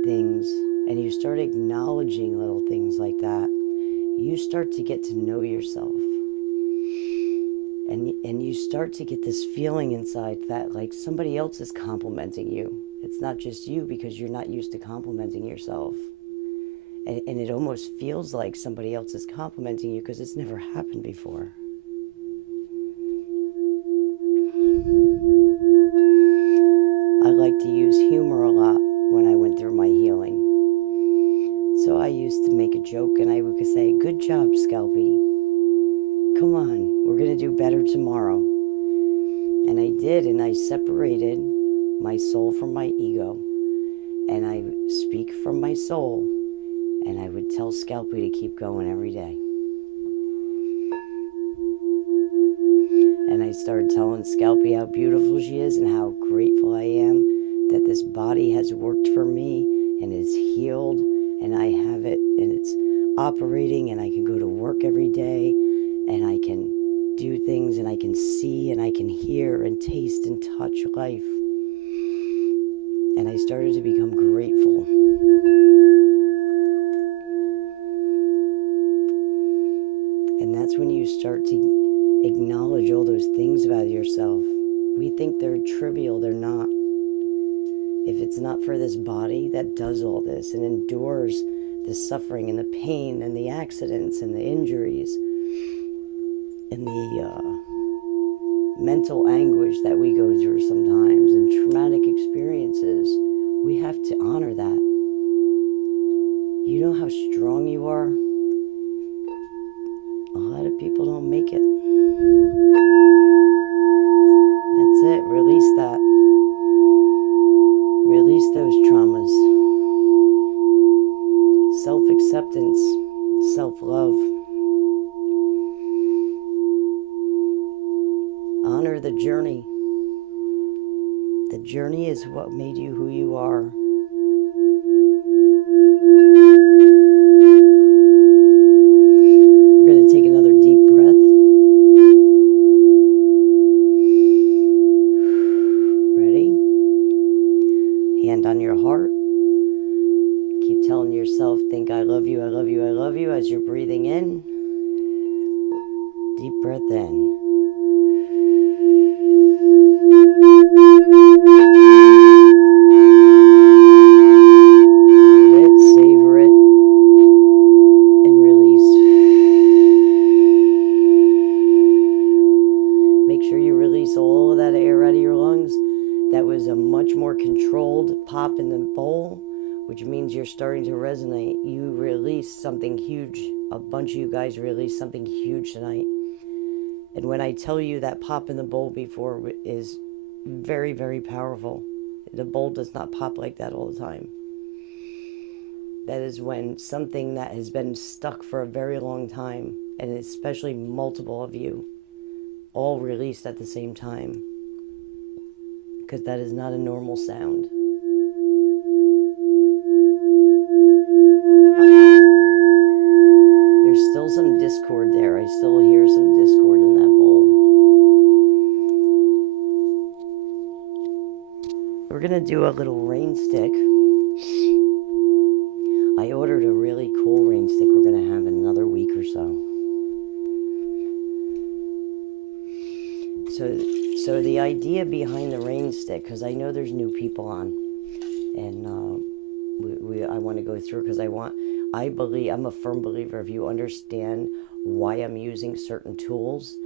things and you start acknowledging little things like that, you start to get to know yourself. And you start to get this feeling inside that like somebody else is complimenting you. It's not just you, because you're not used to complimenting yourself. And it almost feels like somebody else is complimenting you because it's never happened before. I like to use humor a lot when I went through my healing. So I used to make a joke and I would say, "Good job, Scalpy. Come on, we're going to do better tomorrow." And I did, and I separated my soul from my ego. And I speak from my soul, and I would tell Scalpy to keep going every day. And I started telling Scalpy how beautiful she is and how grateful I am that this body has worked for me and is healed, and I have it, and it's operating, and I can go to work every day, and I can do things, and I can see, and I can hear and taste and touch life. And I started to become grateful. And that's when you start to acknowledge all those things about yourself. We think they're trivial, they're not. If it's not for this body that does all this and endures the suffering and the pain and the accidents and the injuries and the mental anguish that we go through sometimes and traumatic experiences, we have to honor that. You know how strong you are? A lot of people don't make it. That's it. Release that. Release those traumas. Self-acceptance, self-love. Honor the journey. The journey is what made you who you are. We're going to take another deep breath. Ready? Hand on your heart. Keep telling yourself, think I love you, I love you, I love you as you're breathing in. Deep breath in. Savor it, and release. Make sure you release all of that air out of your lungs. That was a much more controlled pop in the bowl, which means you're starting to resonate. You released something huge. A bunch of you guys released something huge tonight. And when I tell you that pop in the bowl before is very, very powerful. The bowl does not pop like that all the time. That is when something that has been stuck for a very long time, and especially multiple of you, all released at the same time. Because that is not a normal sound. There's still some discord there. I still hear some discord in that bowl. We're going to do a little rain stick. I ordered a really cool rain stick we're going to have in another week or so. So the idea behind the rain stick, because I know there's new people on, and I want to go through, because I believe, I'm a firm believer, if you understand why I'm using certain tools,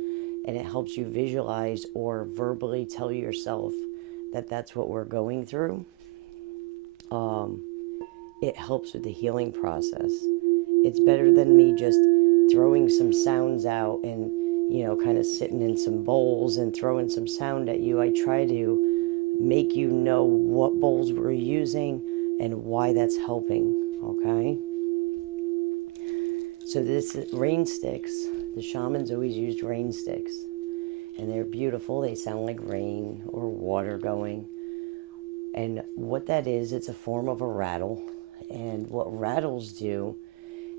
and it helps you visualize or verbally tell yourself that that's what we're going through, it helps with the healing process. It's better than me just throwing some sounds out and, kind of sitting in some bowls and throwing some sound at you. I try to make you know what bowls we're using and why that's helping, okay? So this rain sticks, the shamans always used rain sticks, and they're beautiful. They sound like rain or water going. And what that is, it's a form of a rattle. And what rattles do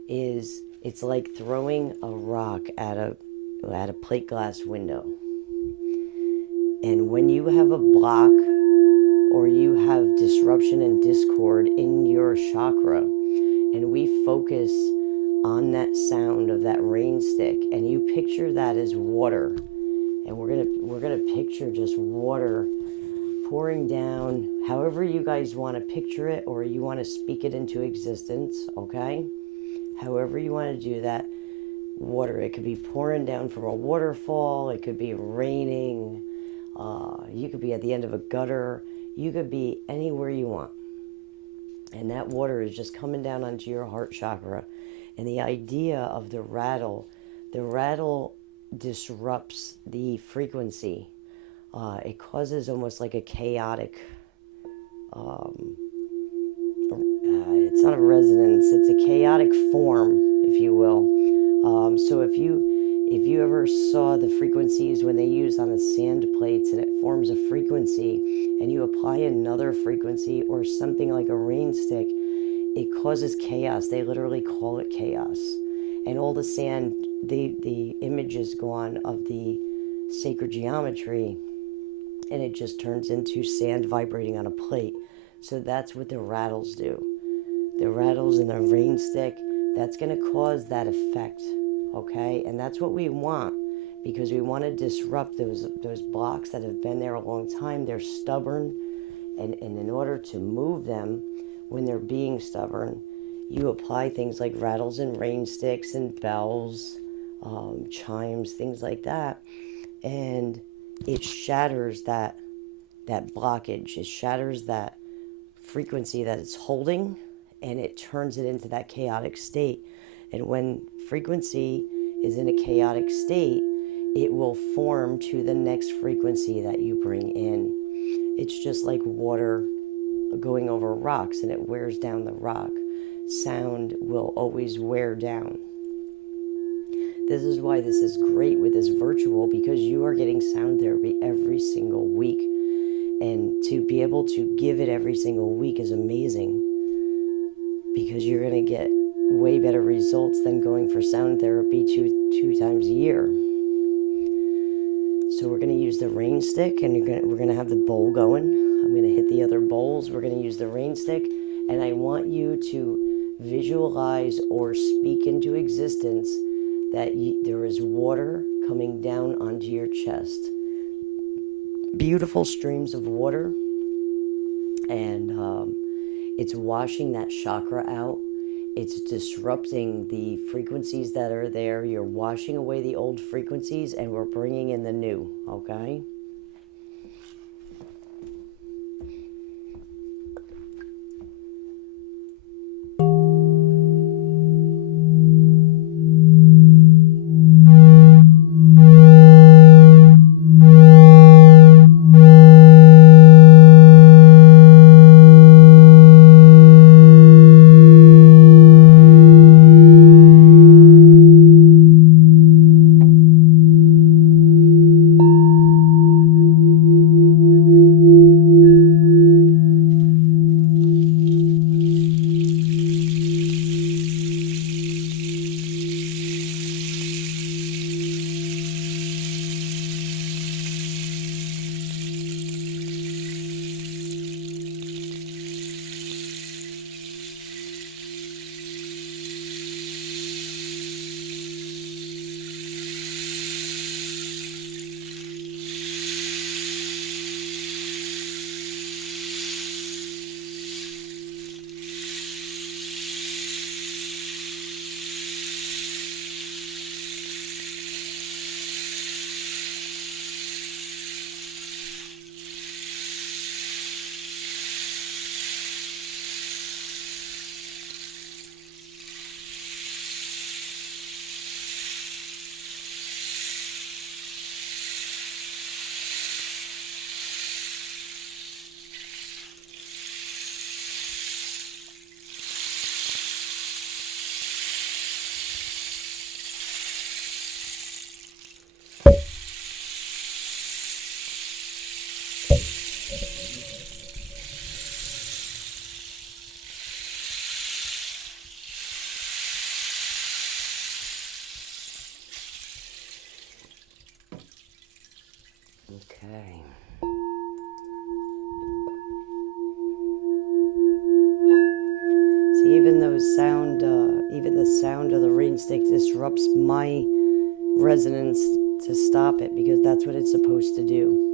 is it's like throwing a rock at a at a plate glass window. And when you have a block or you have disruption and discord in your chakra, and we focus on that sound of that rain stick, and you picture that as water, and we're gonna picture just water pouring down, however you guys want to picture it, or you want to speak it into existence, okay? However you want to do that, water, it could be pouring down from a waterfall, it could be raining, you could be at the end of a gutter, you could be anywhere you want. And that water is just coming down onto your heart chakra. And the idea of the rattle disrupts the frequency. It causes almost like a chaotic, it's not a resonance, it's a chaotic form, if you will. So if you ever saw the frequencies when they use on the sand plates and it forms a frequency and you apply another frequency or something like a rain stick, it causes chaos. They literally call it chaos. And all the sand, the image is gone of the sacred geometry, and it just turns into sand vibrating on a plate. So that's what the rattles do. The rattles and the rain stick, that's going to cause that effect, okay? And that's what we want, because we want to disrupt those blocks that have been there a long time. They're stubborn, and in order to move them when they're being stubborn, you apply things like rattles and rain sticks and bells, chimes, things like that, and it shatters that blockage. It shatters that frequency that it's holding, and it turns it into that chaotic state. And when frequency is in a chaotic state, it will form to the next frequency that you bring in. It's just like water going over rocks, and it wears down the rock. Sound will always wear down. This is why this is great with this virtual, because you are getting sound therapy every single week. And to be able to give it every single week is amazing, because you're going to get way better results than going for sound therapy two times a year. So we're going to use the rain stick, and we're going to have the bowl going. I'm going to hit the other bowls. We're going to use the rain stick, and I want you to visualize or speak into existence that there is water coming down onto your chest. Beautiful streams of water, and it's washing that chakra out. It's disrupting the frequencies that are there. You're washing away the old frequencies, and we're bringing in the new, okay? sound, even the sound of the rain stick disrupts my resonance to stop it, because that's what it's supposed to do.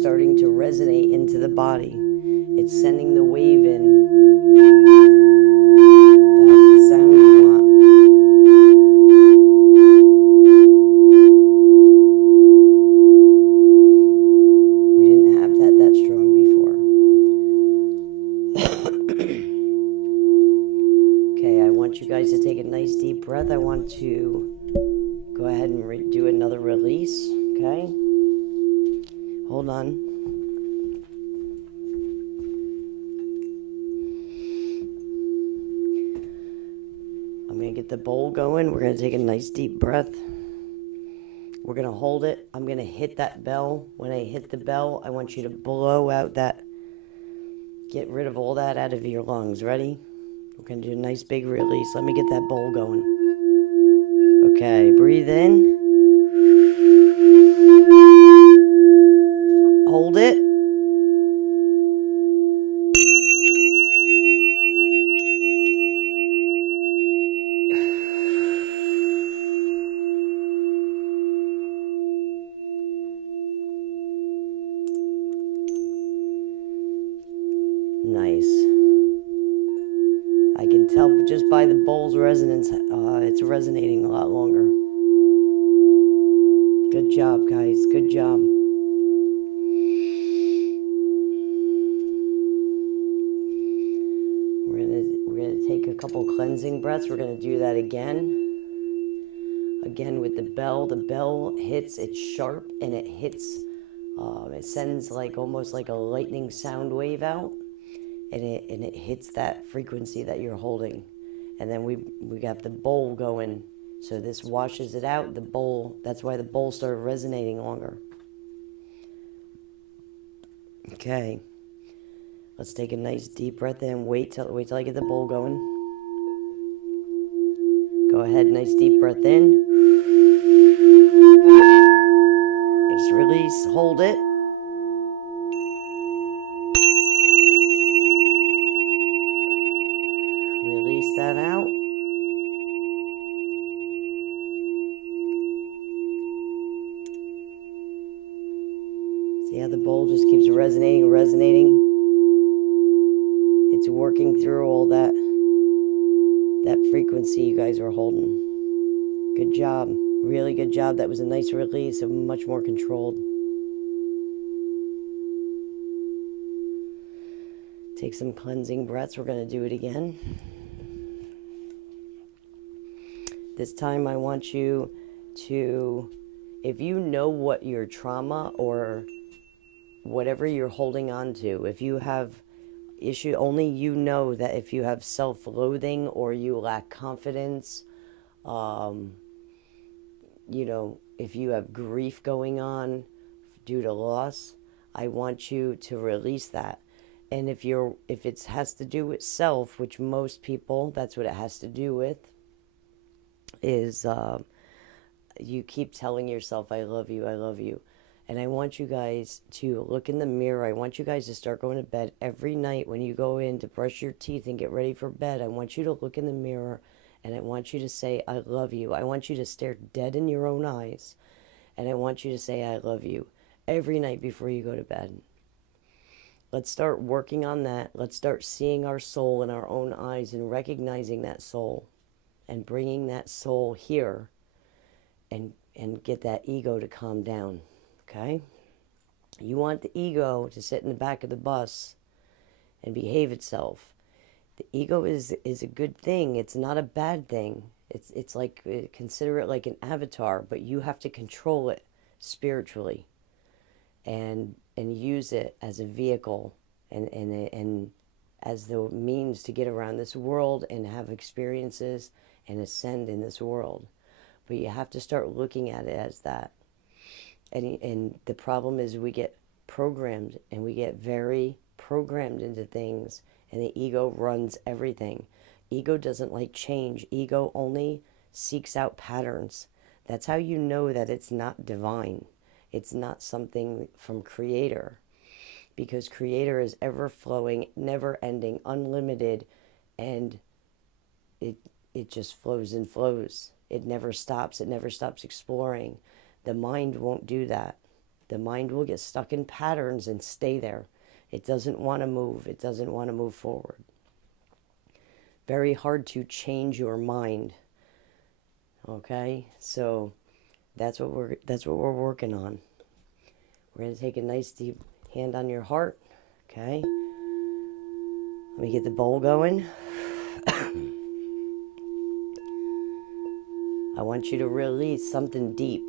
Starting to resonate into the body. It's sending the wave in. That's the sound we want. We didn't have that strong before. Okay, I want you guys to take a nice deep breath. I want to go ahead and do another release, okay? Hold on. I'm going to get the bowl going. We're going to take a nice deep breath. We're going to hold it. I'm going to hit that bell. When I hit the bell, I want you to blow out that, get rid of all that out of your lungs. Ready? We're going to do a nice big release. Let me get that bowl going. Okay, breathe in. Hold it. Nice. I can tell just by the bowl's resonance, it's resonating a lot longer. Good job, guys. Good job. We're gonna take a couple cleansing breaths. We're gonna do that again. Again with the bell. The bell hits. It's sharp and it hits. It sends like almost like a lightning sound wave out, and it hits that frequency that you're holding. And then we got the bowl going. So this washes it out. The bowl. That's why the bowl started resonating longer. Okay. Let's take a nice deep breath in. Wait till I get the bowl going. Go ahead, nice deep breath in. Just release, hold it. Release that out. See how the bowl just keeps resonating. It's working through all that frequency you guys were holding. Good job. Really good job. That was a nice release and much more controlled. Take some cleansing breaths. We're going to do it again. This time I want you to, if you know what your trauma or whatever you're holding on to, if you have issue, only you know that if you have self-loathing or you lack confidence, you know, if you have grief going on due to loss, I want you to release that. And if it has to do with self, which most people, that's what it has to do with, is you keep telling yourself, I love you, I love you. And I want you guys to look in the mirror. I want you guys to start going to bed every night when you go in to brush your teeth and get ready for bed. I want you to look in the mirror and I want you to say, I love you. I want you to stare dead in your own eyes. And I want you to say, I love you every night before you go to bed. Let's start working on that. Let's start seeing our soul in our own eyes and recognizing that soul and bringing that soul here and and get that ego to calm down, okay? You want the ego to sit in the back of the bus and behave itself. The ego is a good thing. It's not a bad thing. It's like, consider it like an avatar, but you have to control it spiritually and use it as a vehicle and as the means to get around this world and have experiences and ascend in this world. But you have to start looking at it as that. And the problem is we get programmed, and we get very programmed into things, and the ego runs everything. Ego doesn't like change. Ego only seeks out patterns. That's how you know that it's not divine. It's not something from Creator. Because Creator is ever flowing, never ending, unlimited, and it just flows and flows. It never stops. It never stops exploring. The mind won't do that. The mind will get stuck in patterns and stay there. It doesn't want to move. It doesn't want to move forward. Very hard to change your mind. Okay? So that's what we're working on. We're going to take a nice deep hand on your heart. Okay? Let me get the bowl going. I want you to release something deep.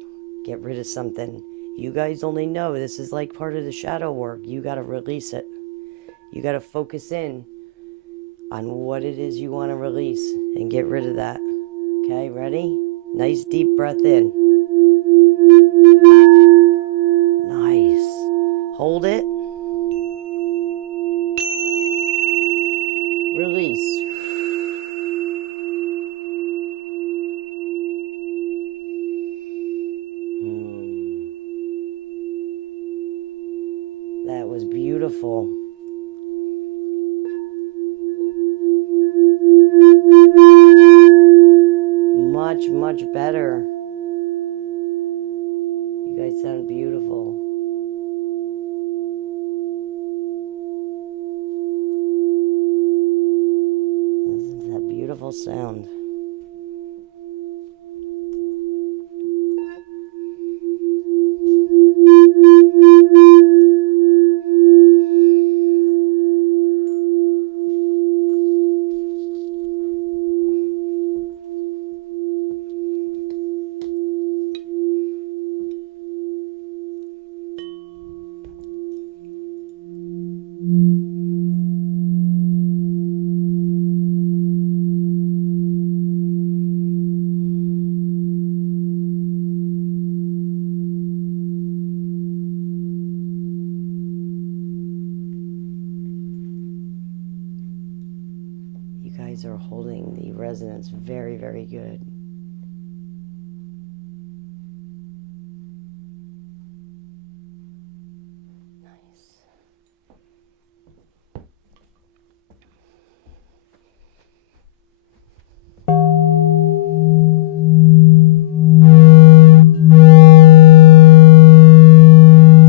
Get rid of something. You guys only know this is like part of the shadow work. You got to release it. You got to focus in on what it is you want to release and get rid of that. Okay, ready? Nice deep breath in. Nice. Hold it. Release. That was beautiful. Much, much better. You guys sound beautiful. Listen to that beautiful sound. Are holding the resonance very, very good. Nice. I'm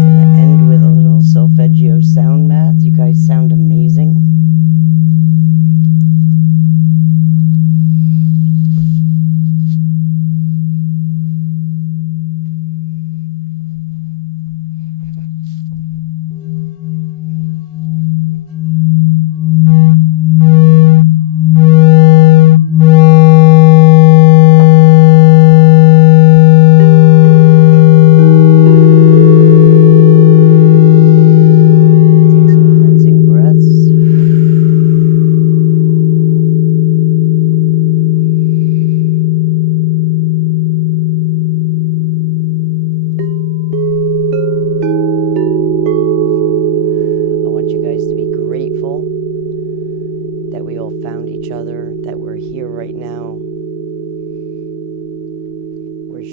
going to end with a little solfeggio sound math. You guys sound amazing.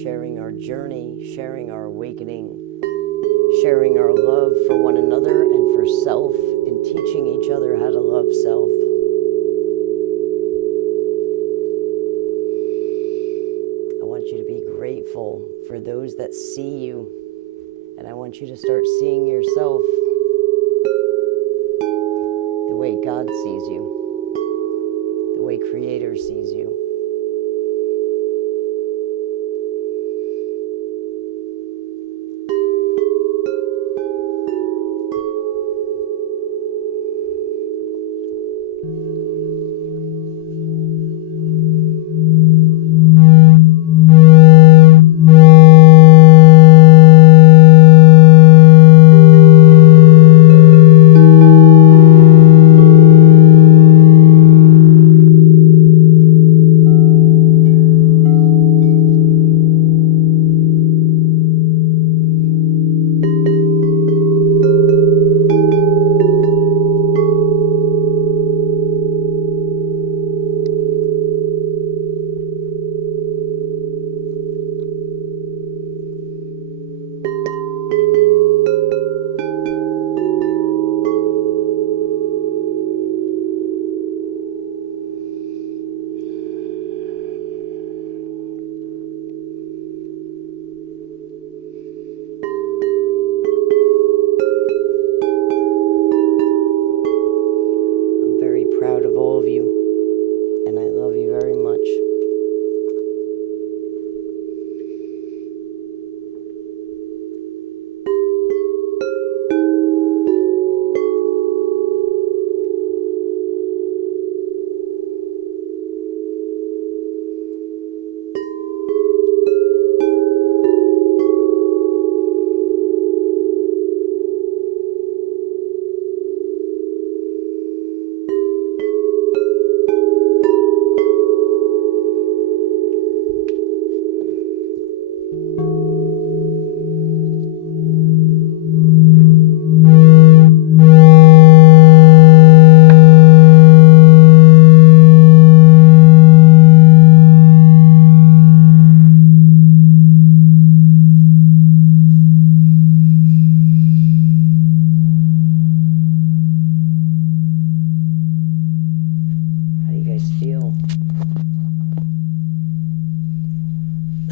Sharing our journey, sharing our awakening, sharing our love for one another and for self, and teaching each other how to love self. I want you to be grateful for those that see you, and I want you to start seeing yourself the way God sees you, the way Creator sees you.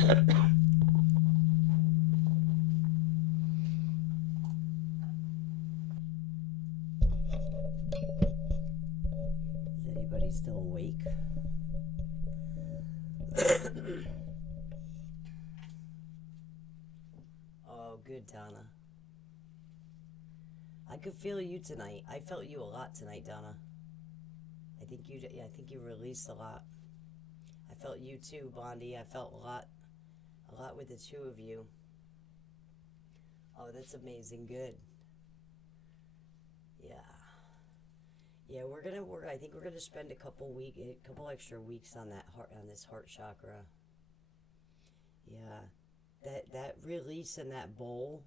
Is anybody still awake? Oh, good, Donna. I could feel you tonight. I felt you a lot tonight, Donna. I think you released a lot. I felt you too, Bondi. I felt a lot with the two of you. Oh, that's amazing. Good. Yeah. Yeah, we're gonna work. I think we're gonna spend a couple extra weeks on this heart chakra. Yeah, that release in that bowl,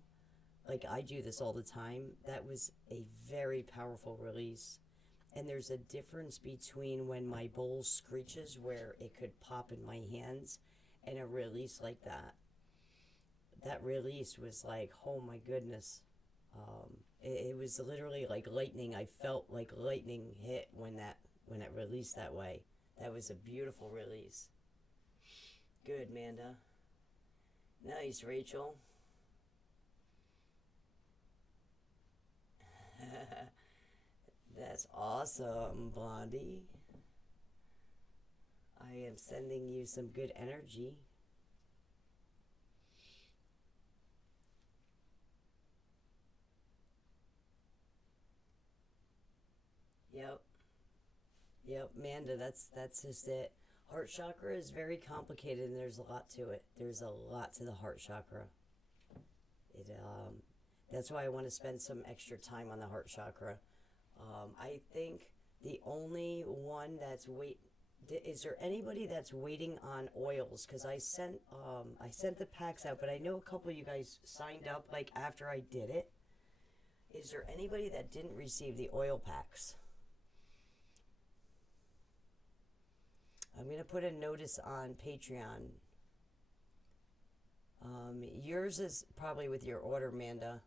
like I do this all the time. That was a very powerful release, and there's a difference between when my bowl screeches, where it could pop in my hands, and a release like that. That release was like, oh my goodness. It was literally like lightning. I felt like lightning hit when it released that way. That was a beautiful release. Good, Manda. Nice, Rachel. That's awesome, Blondie. I am sending you some good energy. Yep. Yep, Manda, that's just it. Heart chakra is very complicated and there's a lot to it. There's a lot to the heart chakra. It that's why I want to spend some extra time on the heart chakra. I think the only one that's is there anybody that's waiting on oils? Because I sent the packs out, but I know a couple of you guys signed up like after I did it. Is there anybody that didn't receive the oil packs? I'm going to put a notice on Patreon. Yours is probably with your order, Manda.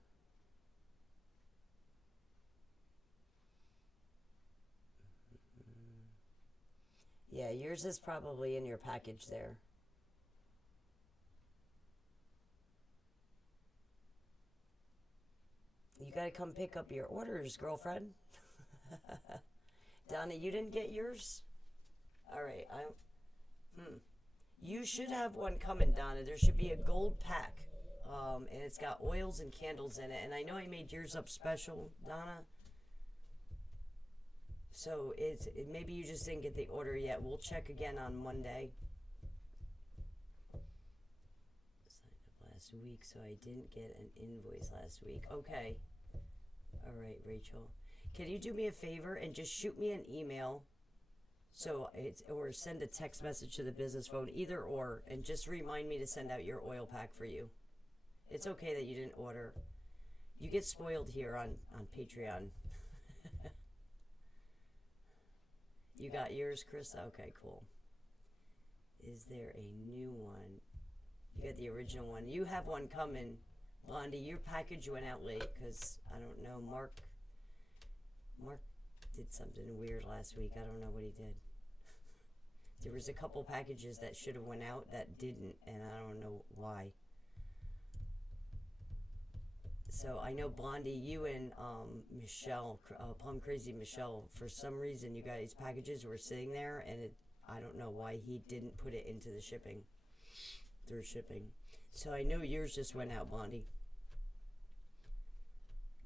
Yeah, yours is probably in your package there. You got to come pick up your orders, girlfriend. Donna, you didn't get yours? All right, you should have one coming, Donna. There should be a gold pack, and it's got oils and candles in it. And I know I made yours up special, Donna. So maybe you just didn't get the order yet. We'll check again on Monday. Signed up last week, so I didn't get an invoice last week. Okay. All right, Rachel. Can you do me a favor and just shoot me an email? Or send a text message to the business phone, either or, and just remind me to send out your oil pack for you. It's okay that you didn't order. You get spoiled here on Patreon. You got yours, Chris? Okay, cool. Is there a new one? You got the original one. You have one coming. Blondie, your package went out late because, I don't know, Mark did something weird last week. I don't know what he did. There was a couple packages that should have went out that didn't, and I don't know why. So I know Blondie, you and Michelle, Plum Crazy Michelle, for some reason you guys' packages were sitting there, and I don't know why he didn't put it into the shipping, through shipping. So I know yours just went out, Blondie.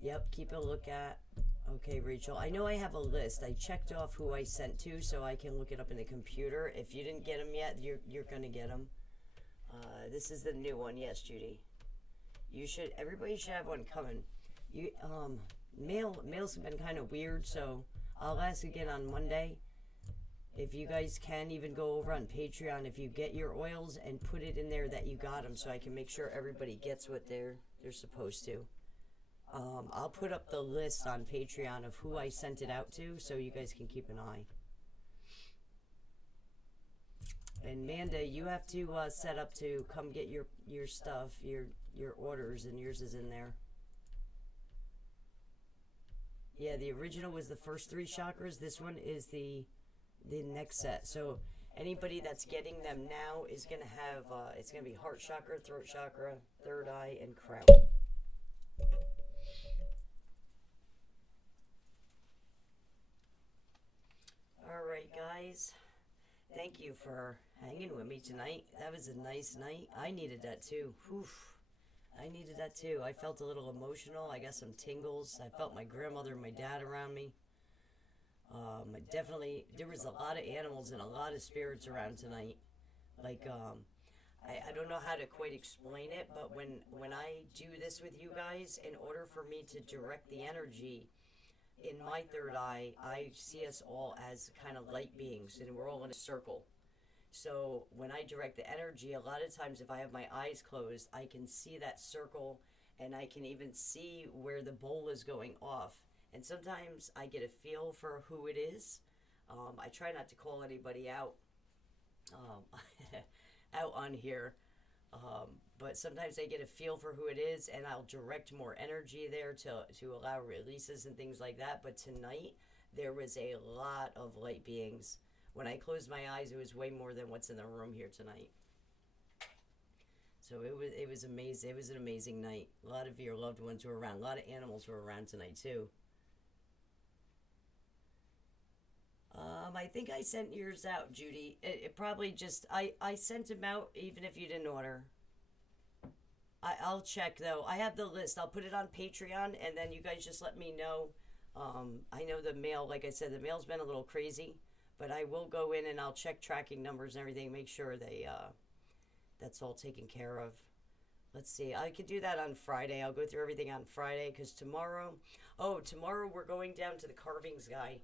Yep, keep a look at. Okay, Rachel, I know I have a list. I checked off who I sent to so I can look it up in the computer. If you didn't get them yet, you're going to get them. This is the new one. Yes, Judy. Everybody should have one coming. Mail's been kind of weird, so I'll ask again on Monday. If you guys can even go over on Patreon, if you get your oils and put it in there that you got them so I can make sure everybody gets what they're supposed to. I'll put up the list on Patreon of who I sent it out to so you guys can keep an eye. And Manda, you have to set up to come get your stuff, your orders, and yours is in there. Yeah, the original was the first 3 chakras. This one is the next set. So Anybody that's getting them now is going to have, it's going to be heart chakra, throat chakra, third eye, and crown. All right, guys. Thank you for hanging with me tonight. That was a nice night. I needed that too. Oof. I needed that too. I felt a little emotional. I got some tingles. I felt my grandmother and my dad around me. Definitely, there was a lot of animals and a lot of spirits around tonight. Like, I don't know how to quite explain it, but when I do this with you guys, in order for me to direct the energy in my third eye, I see us all as kind of light beings, and we're all in a circle. So when I direct the energy, a lot of times if I have my eyes closed, I can see that circle, and I can even see where the bowl is going off. And sometimes I get a feel for who it is. I try not to call anybody out um, out on here, but sometimes I get a feel for who it is, and I'll direct more energy there to allow releases and things like that. But tonight there was a lot of light beings. When I closed my eyes, it was way more than what's in the room here tonight. So it was amazing. It was an amazing night. A lot of your loved ones were around. A lot of animals were around tonight too. I think I sent yours out, Judy. It probably just I sent them out even if you didn't order. I'll check though. I have the list. I'll put it on Patreon, and then you guys just let me know. I know the mail, like I said, the mail's been a little crazy, but I will go in and I'll check tracking numbers and everything, make sure they that's all taken care of. Let's see. I could do that on Friday. I'll go through everything on Friday because tomorrow we're going down to the carvings guy.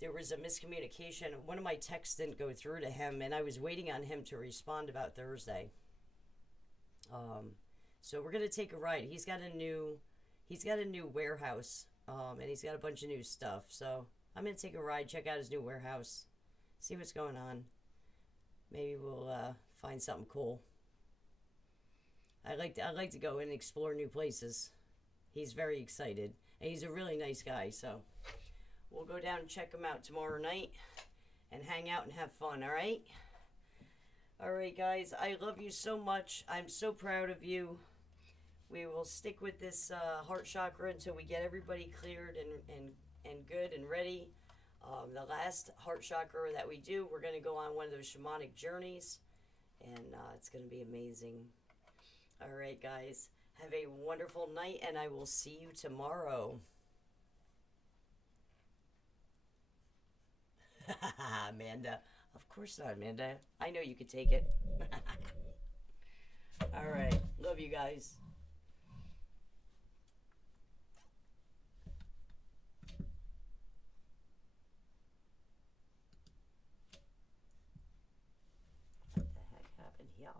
There was a miscommunication. One of my texts didn't go through to him, and I was waiting on him to respond about Thursday. Um, so we're gonna take a ride. He's got a new warehouse, and he's got a bunch of new stuff. So I'm gonna take a ride, check out his new warehouse, see what's going on. Maybe we'll find something cool. I like to go and explore new places. He's very excited, and he's a really nice guy. So we'll go down and check him out tomorrow night, and hang out and have fun. All right. All right, guys. I love you so much. I'm so proud of you. We will stick with this heart chakra until we get everybody cleared and good and ready. The last heart chakra that we do, we're going to go on one of those shamanic journeys, and it's going to be amazing. All right, guys. Have a wonderful night, and I will see you tomorrow. Amanda. Of course not, Amanda. I know you could take it. All right. Love you guys. What the heck happened here?